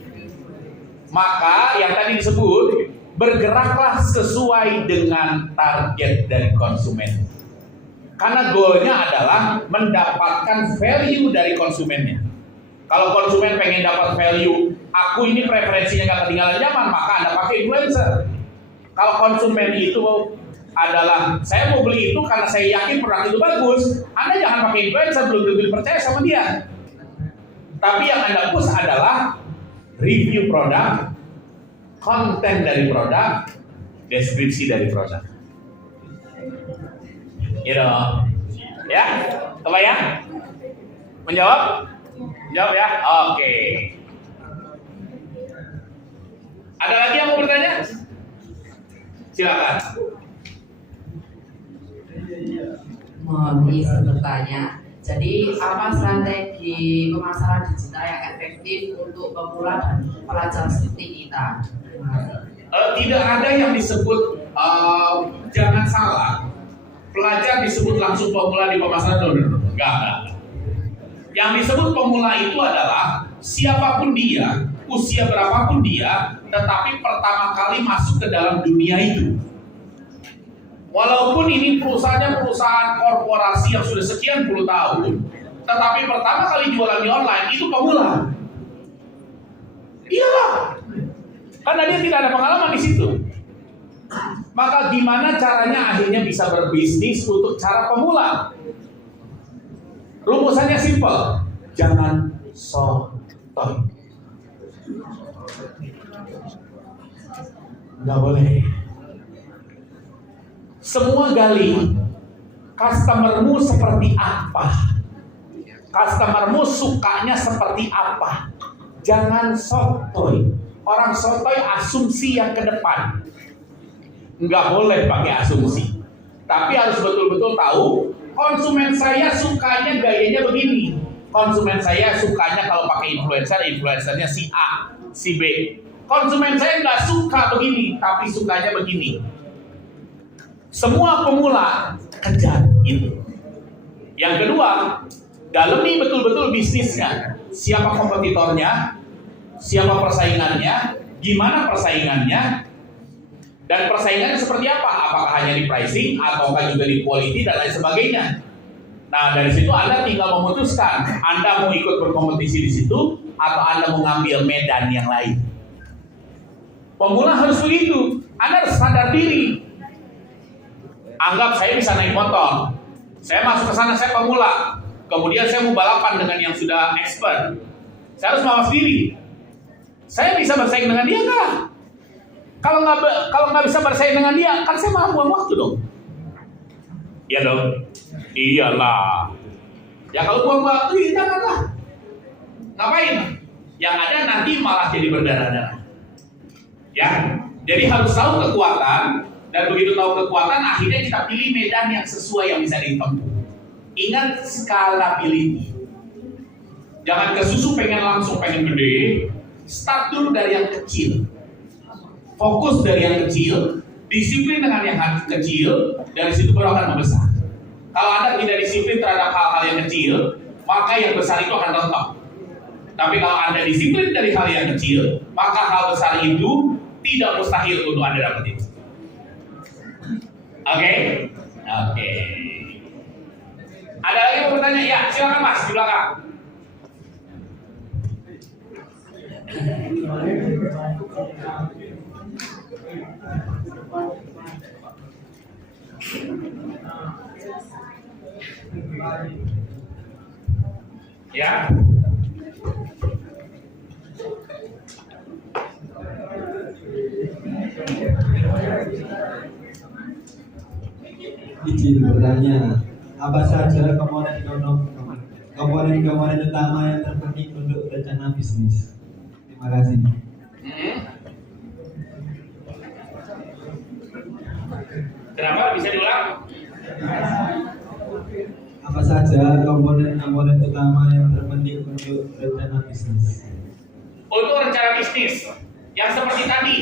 Maka yang tadi disebut, bergeraklah sesuai dengan target dari konsumen. Karena goalnya adalah mendapatkan value dari konsumennya. Kalau konsumen pengen dapat value, aku ini preferensinya nggak ketinggalan zaman, maka Anda pakai influencer. Kalau konsumen itu adalah saya mau beli itu karena saya yakin produk itu bagus, Anda jangan pakai influencer, belum tentu percaya sama dia. Tapi yang Anda push adalah review produk, konten dari produk, deskripsi dari produk. Gitu. Ya, kebayang? Menjawab? Jawab ya? Oke. Ada lagi yang mau bertanya? Silakan. Mohon izin bertanya. Jadi apa strategi pemasaran digital yang efektif untuk pemula dan pelajar seperti kita? Tidak ada yang disebut jangan salah. Pelajar disebut langsung pemula di pemasaran, enggak ada. Yang disebut pemula itu adalah siapapun dia, usia berapapun dia, tetapi pertama kali masuk ke dalam dunia itu. Walaupun ini perusahaannya perusahaan korporasi yang sudah sekian puluh tahun, tetapi pertama kali jualan di online itu pemula. Iyalah, karena dia tidak ada pengalaman di situ. Maka gimana caranya akhirnya bisa berbisnis untuk cara pemula? Rumusannya simpel, jangan sotoy. Nggak boleh. Semua gali, customermu seperti apa? Customermu sukanya seperti apa? Jangan sotoy. Orang sotoy asumsi yang ke depan. Nggak boleh pakai asumsi. Tapi harus betul-betul tahu, konsumen saya sukanya gayanya begini. Konsumen saya sukanya kalau pakai influencer, influencernya si A, si B. Konsumen saya nggak suka begini, tapi sukanya begini. Semua pemula kejar itu. Yang kedua, dalami betul-betul bisnisnya. Siapa kompetitornya, siapa persaingannya, gimana persaingannya, dan persaingannya seperti apa? Apakah hanya di pricing, ataukah juga di quality dan lain sebagainya. Nah, dari situ Anda tinggal memutuskan Anda mau ikut berkompetisi di situ atau Anda mau ngambil medan yang lain. Pemula harus begitu. Anda harus sadar diri. Anggap saya bisa naik motor. Saya masuk ke sana, saya pemula. Kemudian saya mau balapan dengan yang sudah expert. Saya harus mawas diri. Saya bisa bersaing dengan dia kah? Kalau nggak bisa bersaing dengan dia, kan saya malah buang waktu dong. Iya dong. Iyalah. Ya kalau buang waktu, janganlah. Ngapain? Yang ada nanti malah jadi berdarah-darah. Ya, jadi harus tahu kekuatan, dan begitu tahu kekuatan, akhirnya kita pilih medan yang sesuai yang bisa ditempuh. Ingat scalability. Jangan kesusu pengen langsung pengen gede. Start dulu dari yang kecil. Fokus dari yang kecil, disiplin dengan yang kecil, dari situ baru akan membesar. Kalau Anda tidak disiplin terhadap hal-hal yang kecil, maka yang besar itu akan rontok. Tapi kalau Anda disiplin dari hal yang kecil, maka hal besar itu tidak mustahil untuk Anda dapetin. Oke? Oke. Ada lagi yang mau bertanya? Ya, silakan Mas, di belakang. Ya. Izin bertanya, apa saja komponen utama yang terpenting untuk rencana bisnis? Terima kasih. Kenapa? Bisa diulang? Apa saja komponen utama yang terpenting untuk rencana bisnis? Untuk rencana bisnis yang seperti tadi.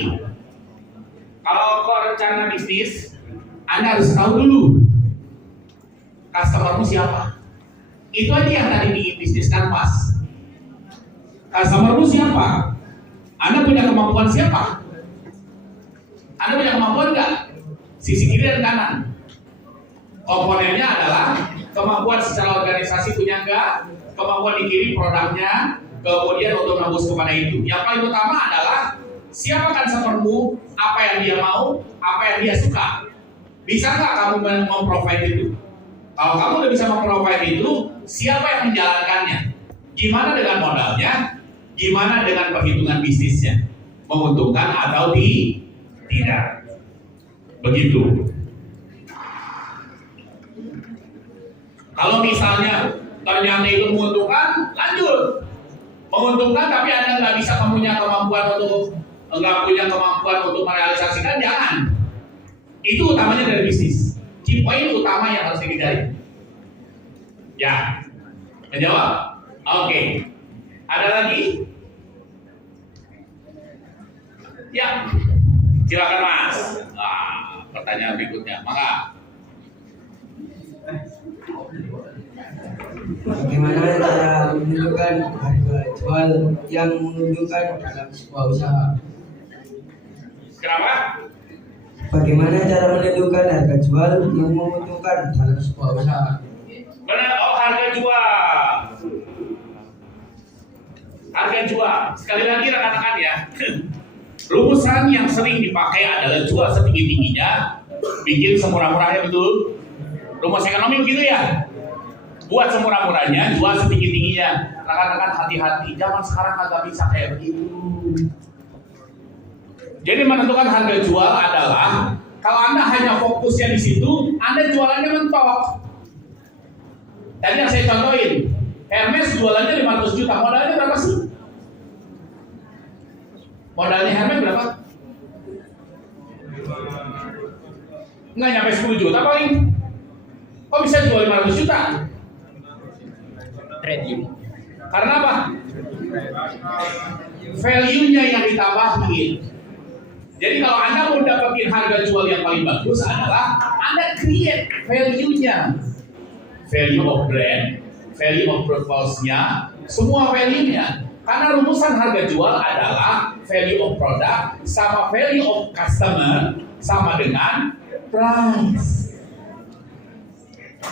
Kalau kau rencana bisnis, Anda harus tahu dulu customermu siapa. Itu aja yang tadi di bisnis kanvas. Customermu siapa? Anda punya kemampuan siapa? Anda punya kemampuan nggak? Sisi kiri dan kanan. Komponennya adalah kemampuan secara organisasi punya nggak? Kemampuan di kiri produknya, kemudian untuk nembus kepada itu. Yang paling utama adalah siapa customermu, apa yang dia mau, apa yang dia suka. Bisa nggak kamu memprovide itu? Kalau kamu udah bisa memprovide itu, siapa yang menjalankannya? Gimana dengan modalnya? Gimana dengan perhitungan bisnisnya? Menguntungkan atau tidak? Begitu. Kalau misalnya ternyata itu menguntungkan, lanjut. Menguntungkan tapi Anda nggak punya kemampuan untuk merealisasikan, jangan. Itu utamanya dari bisnis. Key point utama yang harus dikejar. Ya, menjawab? Oke. Ada lagi? Ya, silakan Mas. Pertanyaan berikutnya, maka. Bagaimana cara menentukan harga jual yang menguntungkan dalam sebuah usaha? Kenapa? Bagaimana cara menentukan harga jual yang menguntungkan dalam sebuah usaha? Benar, harga jual. Harga jual. Sekali lagi rekan-rekan ya. Rumusan yang sering dipakai adalah jual setinggi-tingginya, bikin semurah-murahnya, betul? Rumus ekonomi begitu ya? Buat semurah-murahnya, jual setinggi-tingginya. Rekan-rekan hati-hati, zaman sekarang agak bisa kayak begitu. Jadi menentukan harga jual adalah kalau Anda hanya fokusnya di situ, Anda jualannya mentok. Tadi yang saya contohin, Hermes jualannya 500 juta, modalnya berapa sih? Modalnya Hermes berapa? Nggak nyampe 10 juta paling. Kok bisa jual 500 juta? Trading. Karena apa? Value-nya yang ditambahin. Jadi kalau Anda mau dapetin harga jual yang paling bagus adalah Anda create value-nya. Value of brand, value of purpose-nya, semua value-nya. Karena rumusan harga jual adalah value of product sama value of customer sama dengan price.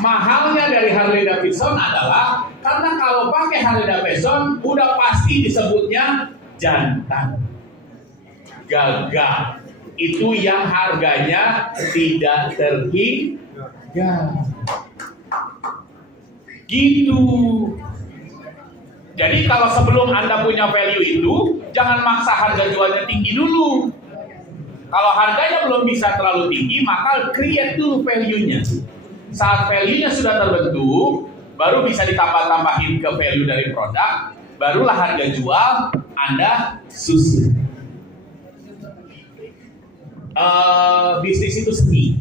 Mahalnya dari Harley Davidson adalah karena kalau pakai Harley Davidson udah pasti disebutnya jantan, gagal. Itu yang harganya tidak terhingga. Gitu. Jadi kalau sebelum Anda punya value itu, jangan maksa harga jualnya tinggi dulu. Kalau harganya belum bisa terlalu tinggi, maka create dulu value-nya. Saat value-nya sudah terbentuk, baru bisa ditambah-tambahin ke value dari produk, barulah harga jual Anda susun. Bisnis itu seni,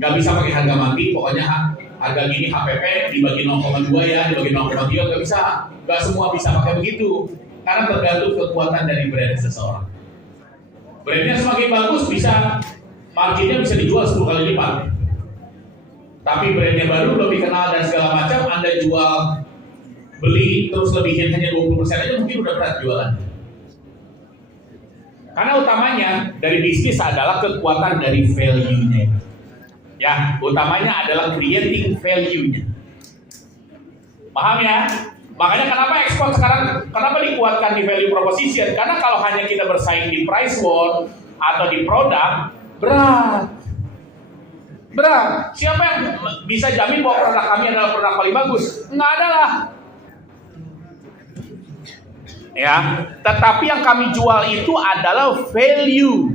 nggak bisa pakai harga mati. Pokoknya harga gini HPP dibagi 0,2 ya, dibagi 0,3, nggak bisa. Nggak semua bisa pakai begitu, karena tergantung kekuatan dari brand seseorang. Brandnya semakin bagus, bisa marginnya bisa dijual 10 kali lipat. Tapi brandnya baru, belum dikenal dan segala macam, Anda jual beli terus lebihin hanya 20% aja mungkin udah berat jualan. Karena utamanya dari bisnis adalah kekuatan dari value-nya. Ya, utamanya adalah creating value-nya. Paham ya? Makanya kenapa ekspor sekarang, kenapa dikuatkan di value proposition? Karena kalau hanya kita bersaing di price war atau di produk, berat. Siapa yang bisa jamin bahwa produk kami adalah produk paling bagus? Nggak ada lah. Ya, tetapi yang kami jual itu adalah value,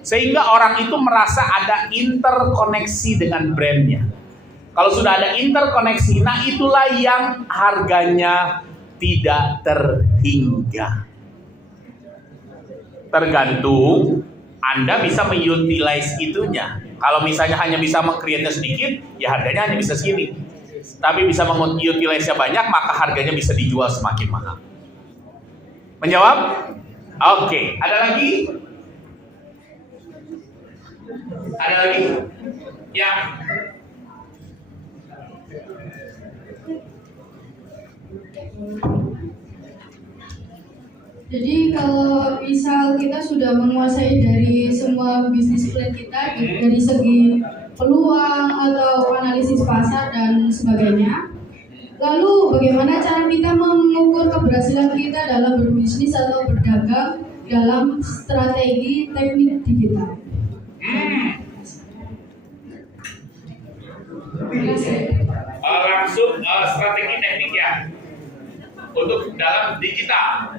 sehingga orang itu merasa ada interkoneksi dengan brandnya. Kalau sudah ada interkoneksi, nah itulah yang harganya tidak terhingga. Tergantung Anda bisa mengutilize itunya. Kalau misalnya hanya bisa meng-create-nya sedikit, ya harganya hanya bisa segini. Tapi bisa mengutilize-nya banyak, maka harganya bisa dijual semakin mahal. Menjawab? Oke. Ada lagi? Ada lagi? Ya. Jadi kalau misal kita sudah menguasai dari semua bisnis plan kita dari segi peluang atau analisis pasar dan sebagainya, lalu bagaimana cara kita mengukur keberhasilan kita dalam berbisnis atau berdagang dalam strategi teknik digital? Langsung strategi teknik ya untuk dalam digital.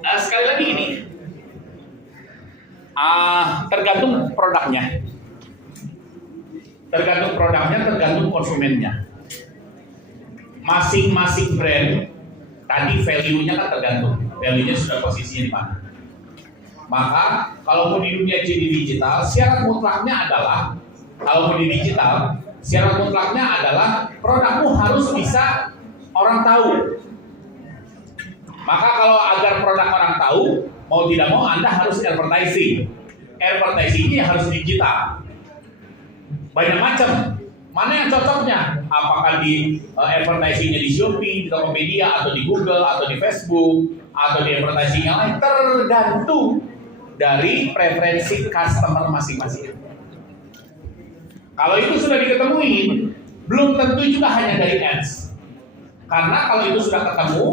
Sekali lagi ini tergantung produknya, tergantung konsumennya. Masing-masing brand tadi value-nya kan tergantung, value-nya sudah posisinya di mana. Maka kalau mau di dunia jadi digital, syarat mutlaknya adalah produkmu harus bisa orang tahu. Maka kalau agar produk orang tahu, mau tidak mau Anda harus advertising. Advertising-nya harus digital. Banyak macam. Mana yang cocoknya? Apakah di advertising-nya di Shopee, di Tokopedia, atau di Google, atau di Facebook, atau di advertising yang lain? Tergantung dari preferensi customer masing-masing. Kalau itu sudah diketemui, belum tentu juga hanya dari ads. Karena kalau itu sudah ketemu,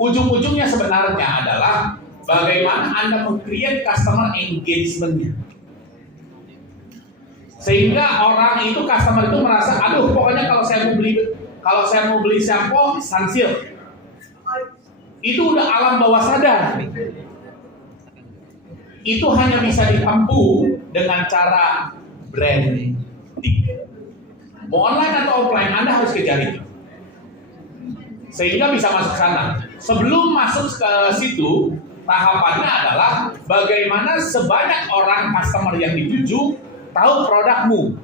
ujung-ujungnya sebenarnya adalah bagaimana Anda meng-create customer engagement-nya. Sehingga orang itu, customer itu merasa, aduh pokoknya kalau saya mau beli shampoo Sunsilk, itu udah alam bawah sadar. Itu hanya bisa ditempuh dengan cara branding. Mau online atau offline, Anda harus kejar itu. Sehingga bisa masuk ke sana. Sebelum masuk ke situ, tahapannya adalah bagaimana sebanyak orang customer yang dituju tahu produkmu.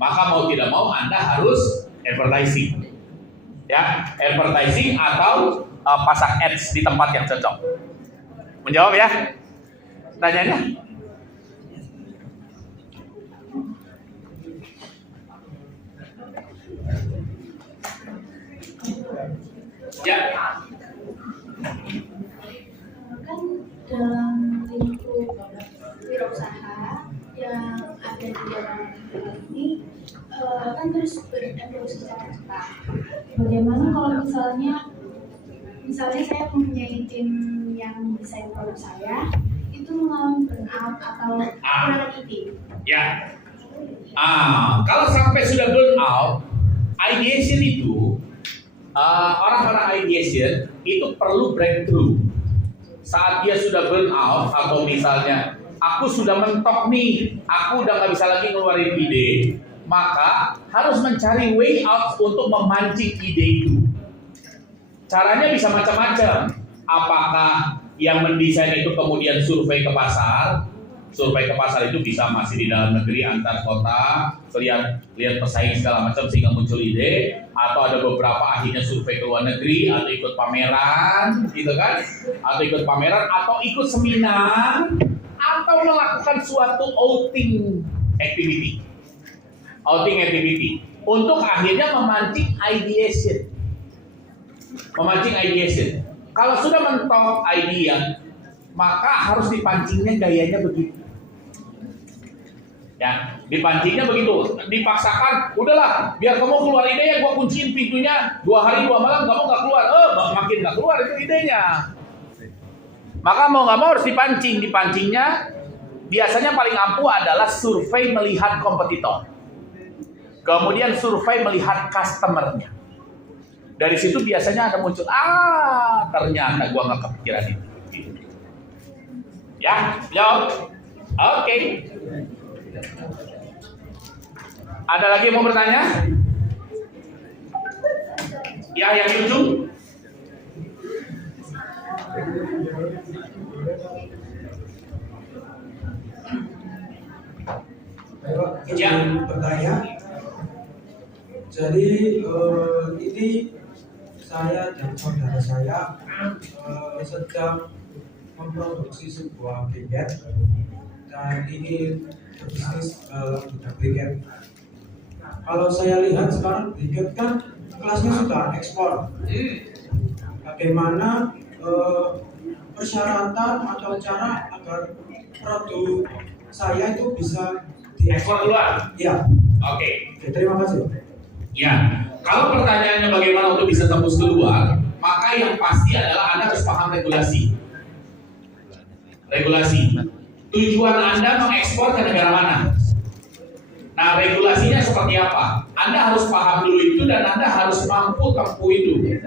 Maka mau tidak mau Anda harus advertising. Ya, advertising atau pasang ads di tempat yang cocok. Menjawab ya? Tanyanya? Ya. Kan dalam lingkup wirausaha yang ada di dalam ini kan terus Nah, bagaimana kalau misalnya saya mempunyai tim yang desain produk saya itu mengalami burnout atau kekurangan ide? Ya. Kalau sampai sudah burn out, ideation itu orang-orang ideation itu perlu breakthrough. Saat dia sudah burn out atau misalnya aku sudah mentok nih, aku udah nggak bisa lagi ngeluarin ide, maka harus mencari way out untuk memancing ide itu. Caranya bisa macam-macam. Apakah yang mendesain itu kemudian survei ke pasar? Survei ke pasar itu bisa masih di dalam negeri, antar kota, lihat pesaing segala macam sehingga muncul ide. Atau ada beberapa akhirnya survei ke luar negeri, atau ikut pameran, gitu kan? Atau ikut pameran, atau ikut seminar, atau melakukan suatu outing activity untuk akhirnya memancing ideation. Kalau sudah mentok idea, maka harus dipancingnya gayanya begitu. Ya, dipancingnya begitu, dipaksakan, udahlah, biar kamu keluar ide ya, gua kunciin pintunya 2 hari 2 malam, kamu nggak keluar, makin nggak keluar itu idenya. Maka mau nggak mau harus dipancingnya. Biasanya paling ampuh adalah survei melihat kompetitor, kemudian survei melihat customernya. Dari situ biasanya ada muncul, ternyata gua nggak kepikiran itu. Ya, jawab. Oke. Ada lagi yang mau bertanya? Ya, yang di ujung. Izin bertanya. Jadi ini saya dan saudara saya sedang memproduksi sebuah briket dan ini berbisnis bidang briket. Kalau saya lihat sekarang briket kan kelasnya sudah ekspor. Bagaimana persyaratan atau cara agar produk saya itu bisa diekspor keluar? Ya. Oke. Terima kasih. Ya, kalau pertanyaannya bagaimana untuk bisa tembus keluar, maka yang pasti adalah Anda harus paham regulasi. Tujuan Anda mengekspor ke negara mana? Nah, regulasinya seperti apa? Anda harus paham dulu itu dan Anda harus mampu tempuh itu.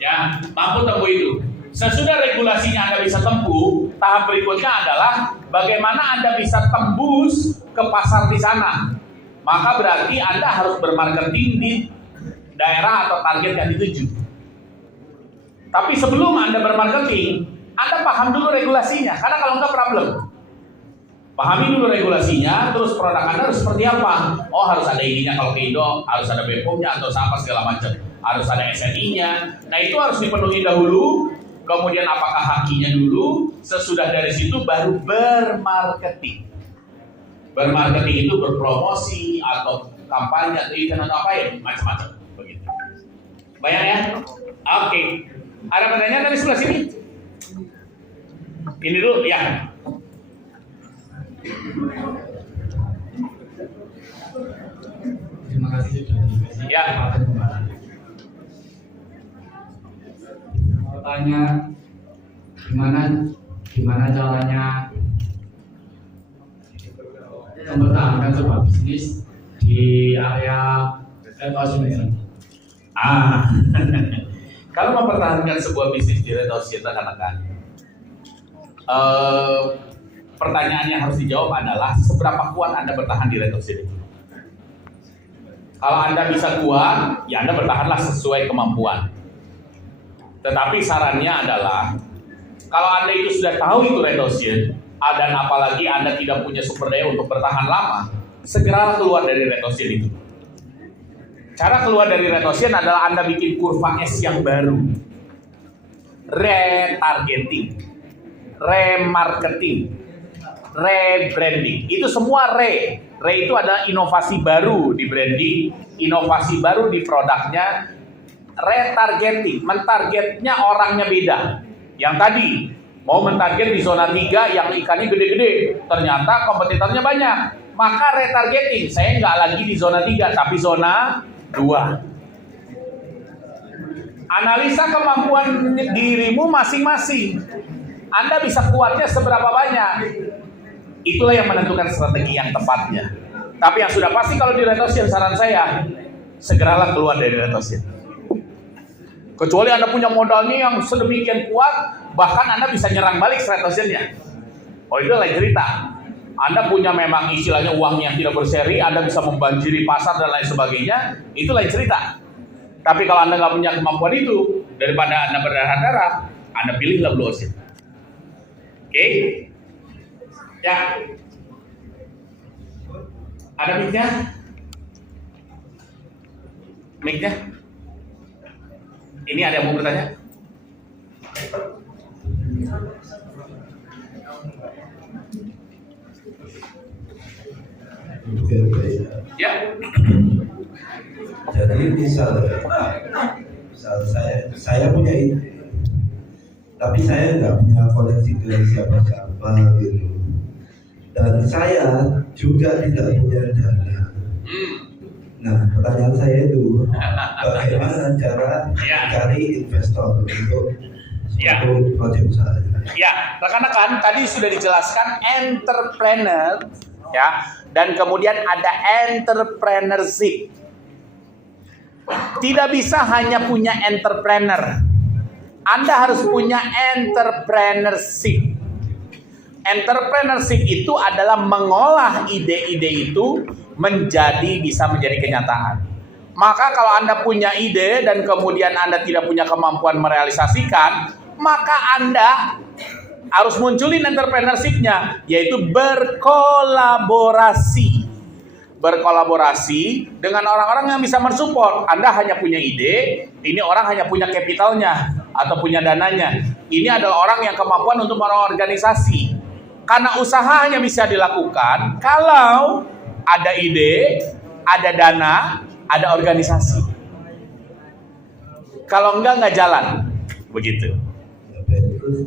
Ya, mampu tempuh itu. Sesudah regulasinya Anda bisa tempuh, tahap berikutnya adalah bagaimana Anda bisa tembus ke pasar di sana. Maka berarti Anda harus bermarketing di daerah atau target yang dituju. Tapi sebelum Anda bermarketing, Anda paham dulu regulasinya, karena kalau enggak problem. Pahami dulu regulasinya, terus produk Anda harus seperti apa. Oh, harus ada ininya kalau ke Indo, harus ada BPOM-nya atau apa segala macam. Harus ada SNI-nya. Nah, itu harus dipenuhi dahulu. Kemudian apakah hakinya dulu. Sesudah dari situ baru bermarketing. Bermarketing itu berpromosi atau kampanye atau event atau apa ya, macam-macam begitu. Bayang ya? Oke. Ada pertanyaan dari sebelah sini? Ini dulu ya. Terima kasih sudah dikasih Ya. Mau tanya gimana caranya mempertahankan sebuah bisnis di area retausi ini? Kalau mempertahankan sebuah bisnis di retausi rekan-rekan, pertanyaan yang harus dijawab adalah seberapa kuat Anda bertahan di retausi ini. Kalau Anda bisa kuat, ya Anda bertahanlah sesuai kemampuan. Tetapi sarannya adalah kalau Anda itu sudah tahu itu retausi, dan apalagi Anda tidak punya sumber daya untuk bertahan lama, segera keluar dari retausi itu. Cara keluar dari retausi adalah Anda bikin kurva S yang baru. Retargeting, remarketing, rebranding. Itu semua re. Re itu adalah inovasi baru di branding, inovasi baru di produknya. Retargeting, mentargetnya orangnya beda. Yang tadi mau mentarget di zona 3 yang ikannya gede-gede, ternyata kompetitornya banyak. Maka retargeting, saya nggak lagi di zona 3 tapi zona 2. Analisa kemampuan dirimu masing-masing. Anda bisa kuatnya seberapa banyak. Itulah yang menentukan strategi yang tepatnya. Tapi yang sudah pasti kalau di Red Ocean, saran saya, segeralah keluar dari Red Ocean. Kecuali Anda punya modalnya yang sedemikian kuat, bahkan Anda bisa nyerang balik Red Ocean-nya. Oh, itu lain cerita. Anda punya memang istilahnya uang yang tidak berseri, Anda bisa membanjiri pasar dan lain sebagainya, itu lain cerita. Tapi kalau Anda nggak punya kemampuan itu, daripada Anda berdarah-darah, Anda pilihlah Blue Ocean. Oke? Ya. Ada mic-nya? Mic-nya? Ini ada yang mau bertanya? Ya. Jadi misal saya punya ide, tapi saya nggak punya koleksi dari siapa-siapa gitu, dan saya juga tidak punya dana. Nah, pertanyaan saya itu bagaimana cara mencari investor untuk suatu proyek usaha? Ya, rekan-rekan tadi sudah dijelaskan entrepreneur, ya, dan kemudian ada entrepreneurship. Tidak bisa hanya punya entrepreneur. Anda harus punya entrepreneurship. Entrepreneurship itu adalah mengolah ide-ide itu bisa menjadi kenyataan. Maka kalau Anda punya ide dan kemudian Anda tidak punya kemampuan merealisasikan, maka Anda harus munculin entrepreneurship-nya, yaitu berkolaborasi. Berkolaborasi dengan orang-orang yang bisa mensupport. Anda hanya punya ide, ini orang hanya punya kapitalnya atau punya dananya. Ini adalah orang yang kemampuan untuk mengorganisasi. Karena usaha hanya bisa dilakukan kalau ada ide, ada dana, ada organisasi. Kalau enggak jalan. Begitu.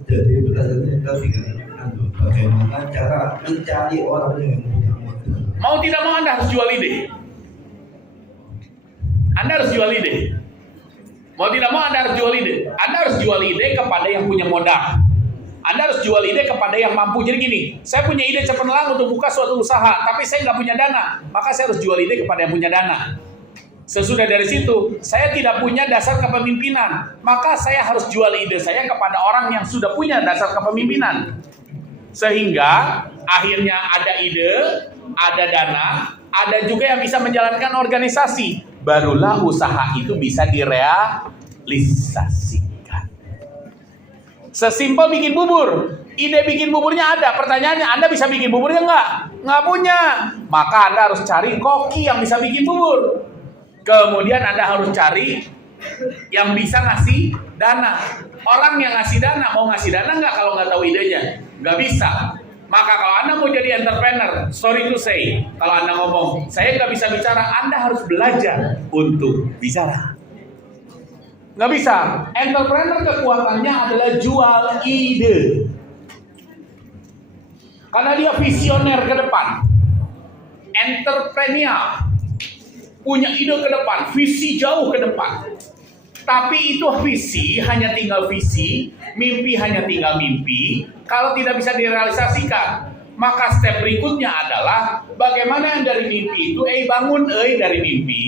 Jadi pertanyaannya tadi kan, bagaimana cara mencari orang yang punya modal? Mau tidak mau Anda harus jual ide. Anda harus jual ide. Mau tidak mau Anda harus jual ide. Anda harus jual ide kepada yang punya modal. Anda harus jual ide kepada yang mampu. Jadi gini, saya punya ide cemerlang untuk buka suatu usaha, tapi saya nggak punya dana. Maka saya harus jual ide kepada yang punya dana. Sesudah dari situ, saya tidak punya dasar kepemimpinan. Maka saya harus jual ide saya kepada orang yang sudah punya dasar kepemimpinan. Sehingga akhirnya ada ide, ada dana, ada juga yang bisa menjalankan organisasi. Barulah usaha itu bisa direalisasikan. Sesimpel bikin bubur. Ide bikin buburnya ada. Pertanyaannya, Anda bisa bikin buburnya nggak? Nggak punya. Maka Anda harus cari koki yang bisa bikin bubur. Kemudian Anda harus cari yang bisa ngasih dana. Orang yang ngasih dana, mau ngasih dana nggak kalau nggak tahu idenya? Nggak bisa. Maka kalau Anda mau jadi entrepreneur, sorry to say, kalau Anda ngomong, saya nggak bisa bicara, Anda harus belajar untuk bicara. Nggak bisa. Entrepreneur kekuatannya adalah jual ide. Karena dia visioner ke depan. Entrepreneur punya ide ke depan, visi jauh ke depan. Tapi itu visi hanya tinggal visi, mimpi hanya tinggal mimpi. Kalau tidak bisa direalisasikan, maka step berikutnya adalah bagaimana yang dari mimpi itu bangun dari mimpi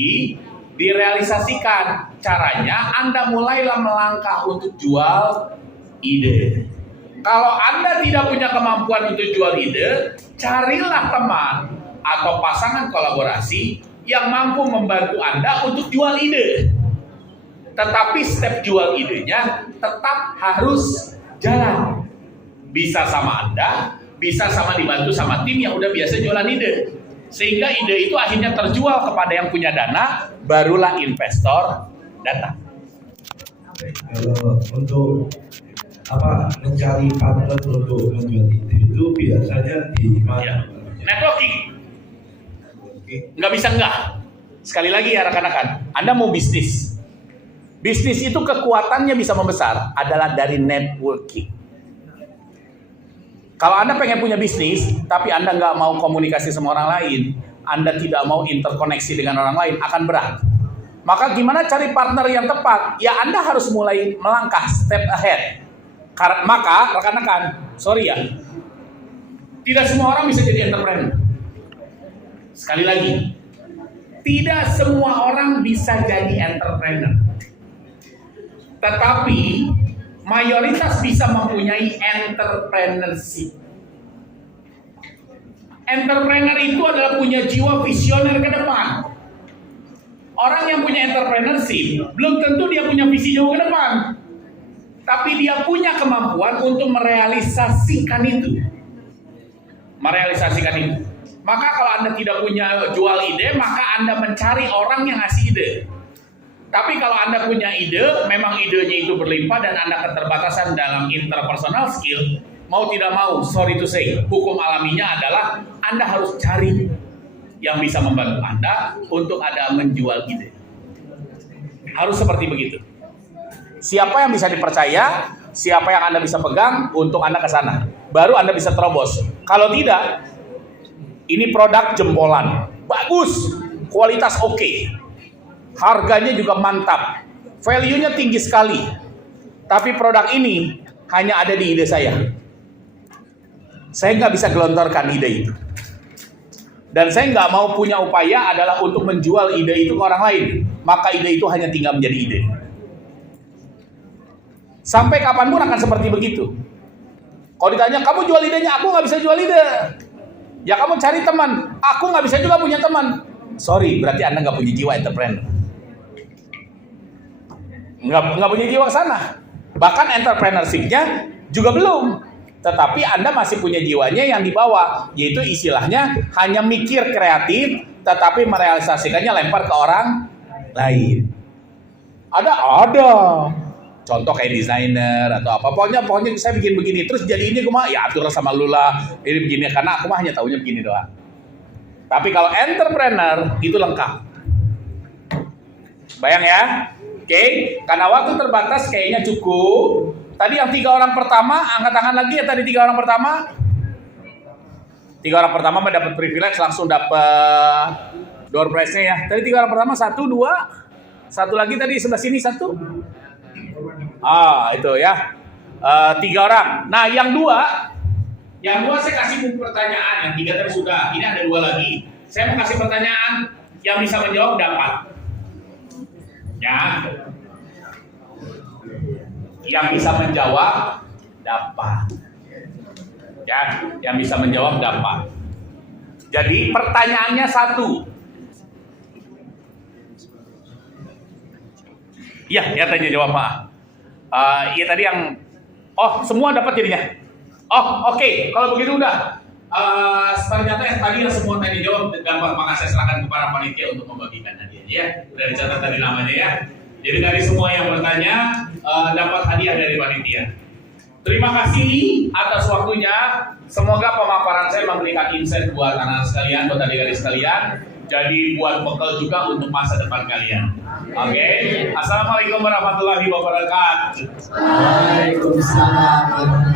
direalisasikan. Caranya Anda mulailah melangkah untuk jual ide. Kalau Anda tidak punya kemampuan untuk jual ide, carilah teman atau pasangan kolaborasi yang mampu membantu Anda untuk jual ide. Tetapi step jual idenya tetap harus jalan. Bisa sama Anda, bisa sama dibantu sama tim yang udah biasa jualan ide. Sehingga ide itu akhirnya terjual kepada yang punya dana, barulah investor datang. Kalau untuk mencari partner untuk menjual ide itu biasanya di mana? Networking. Nggak bisa enggak. Sekali lagi ya rekan-rekan, Anda mau bisnis. Bisnis itu kekuatannya bisa membesar adalah dari networking. Kalau Anda pengen punya bisnis, tapi Anda nggak mau komunikasi sama orang lain, Anda tidak mau interkoneksi dengan orang lain, akan berat. Maka gimana cari partner yang tepat? Ya Anda harus mulai melangkah step ahead. Maka rekan-rekan, sorry ya, tidak semua orang bisa jadi entrepreneur. Sekali lagi, tidak semua orang bisa jadi entrepreneur. Tetapi mayoritas bisa mempunyai entrepreneurship. Entrepreneur itu adalah punya jiwa visioner ke depan. Orang yang punya entrepreneurship belum tentu dia punya visi jauh ke depan, tapi dia punya kemampuan untuk merealisasikan itu. Maka kalau Anda tidak punya jual ide, maka Anda mencari orang yang ngasih ide. Tapi kalau Anda punya ide, memang idenya itu berlimpah dan Anda keterbatasan dalam interpersonal skill, mau tidak mau, sorry to say, hukum alaminya adalah Anda harus cari yang bisa membantu Anda untuk ada menjual ide. Harus seperti begitu. Siapa yang bisa dipercaya, siapa yang Anda bisa pegang untuk Anda ke sana. Baru Anda bisa terobos. Kalau tidak, ini produk jempolan. Bagus, kualitas oke. Harganya juga mantap, value-nya tinggi sekali. Tapi produk ini hanya ada di ide saya. Saya nggak bisa gelontorkan ide itu. Dan saya nggak mau punya upaya adalah untuk menjual ide itu ke orang lain. Maka ide itu hanya tinggal menjadi ide. Sampai kapanpun akan seperti begitu. Kalau ditanya, kamu jual idenya, aku nggak bisa jual ide. Ya kamu cari teman, aku nggak bisa juga punya teman. Sorry, berarti Anda nggak punya jiwa entrepreneur. Nggak punya jiwa ke sana. Bahkan entrepreneurship-nya juga belum. Tetapi Anda masih punya jiwanya yang di bawah, yaitu istilahnya hanya mikir kreatif, tetapi merealisasikannya lempar ke orang lain. Ada. Contoh kayak desainer atau apa. Pokoknya saya bikin begini, terus jadi ini mah ya atur sama lu lah. Ini begini karena aku mah hanya tahunya begini doang. Tapi kalau entrepreneur itu lengkap. Bayang ya. Oke, karena waktu terbatas kayaknya cukup. Tadi yang 3 orang pertama, angkat tangan lagi ya tadi 3 orang pertama. 3 orang pertama mendapat privilege langsung dapat door prize-nya ya. Tadi 3 orang pertama 1, 2. Satu lagi tadi sebelah sini 1. Itu ya. 3 orang. Nah, yang 2 saya kasih pertanyaan. Yang 3 tadi sudah. Ini ada 2 lagi. Saya mau kasih pertanyaan yang bisa menjawab dapat. Ya, yang bisa menjawab dapat. Ya, yang bisa menjawab dapat. Jadi pertanyaannya 1. Ya tanya jawab Pak. Iya tadi yang. Semua dapat jadinya. Oke. Kalau begitu udah. Ternyata yang tadi yang semua tanya jawab gampang, maka saya serahkan kepada panitia untuk membagikan hadiah ya. Udah dicatat tadi namanya ya. Jadi dari semua yang bertanya dapat hadiah dari panitia. Terima kasih atas waktunya. Semoga pemaparan saya memberikan insight buat anak-anak sekalian, buat adik-adik sekalian. Jadi buat bekal juga untuk masa depan kalian. Oke. Assalamualaikum warahmatullahi wabarakatuh. Waalaikumsalam.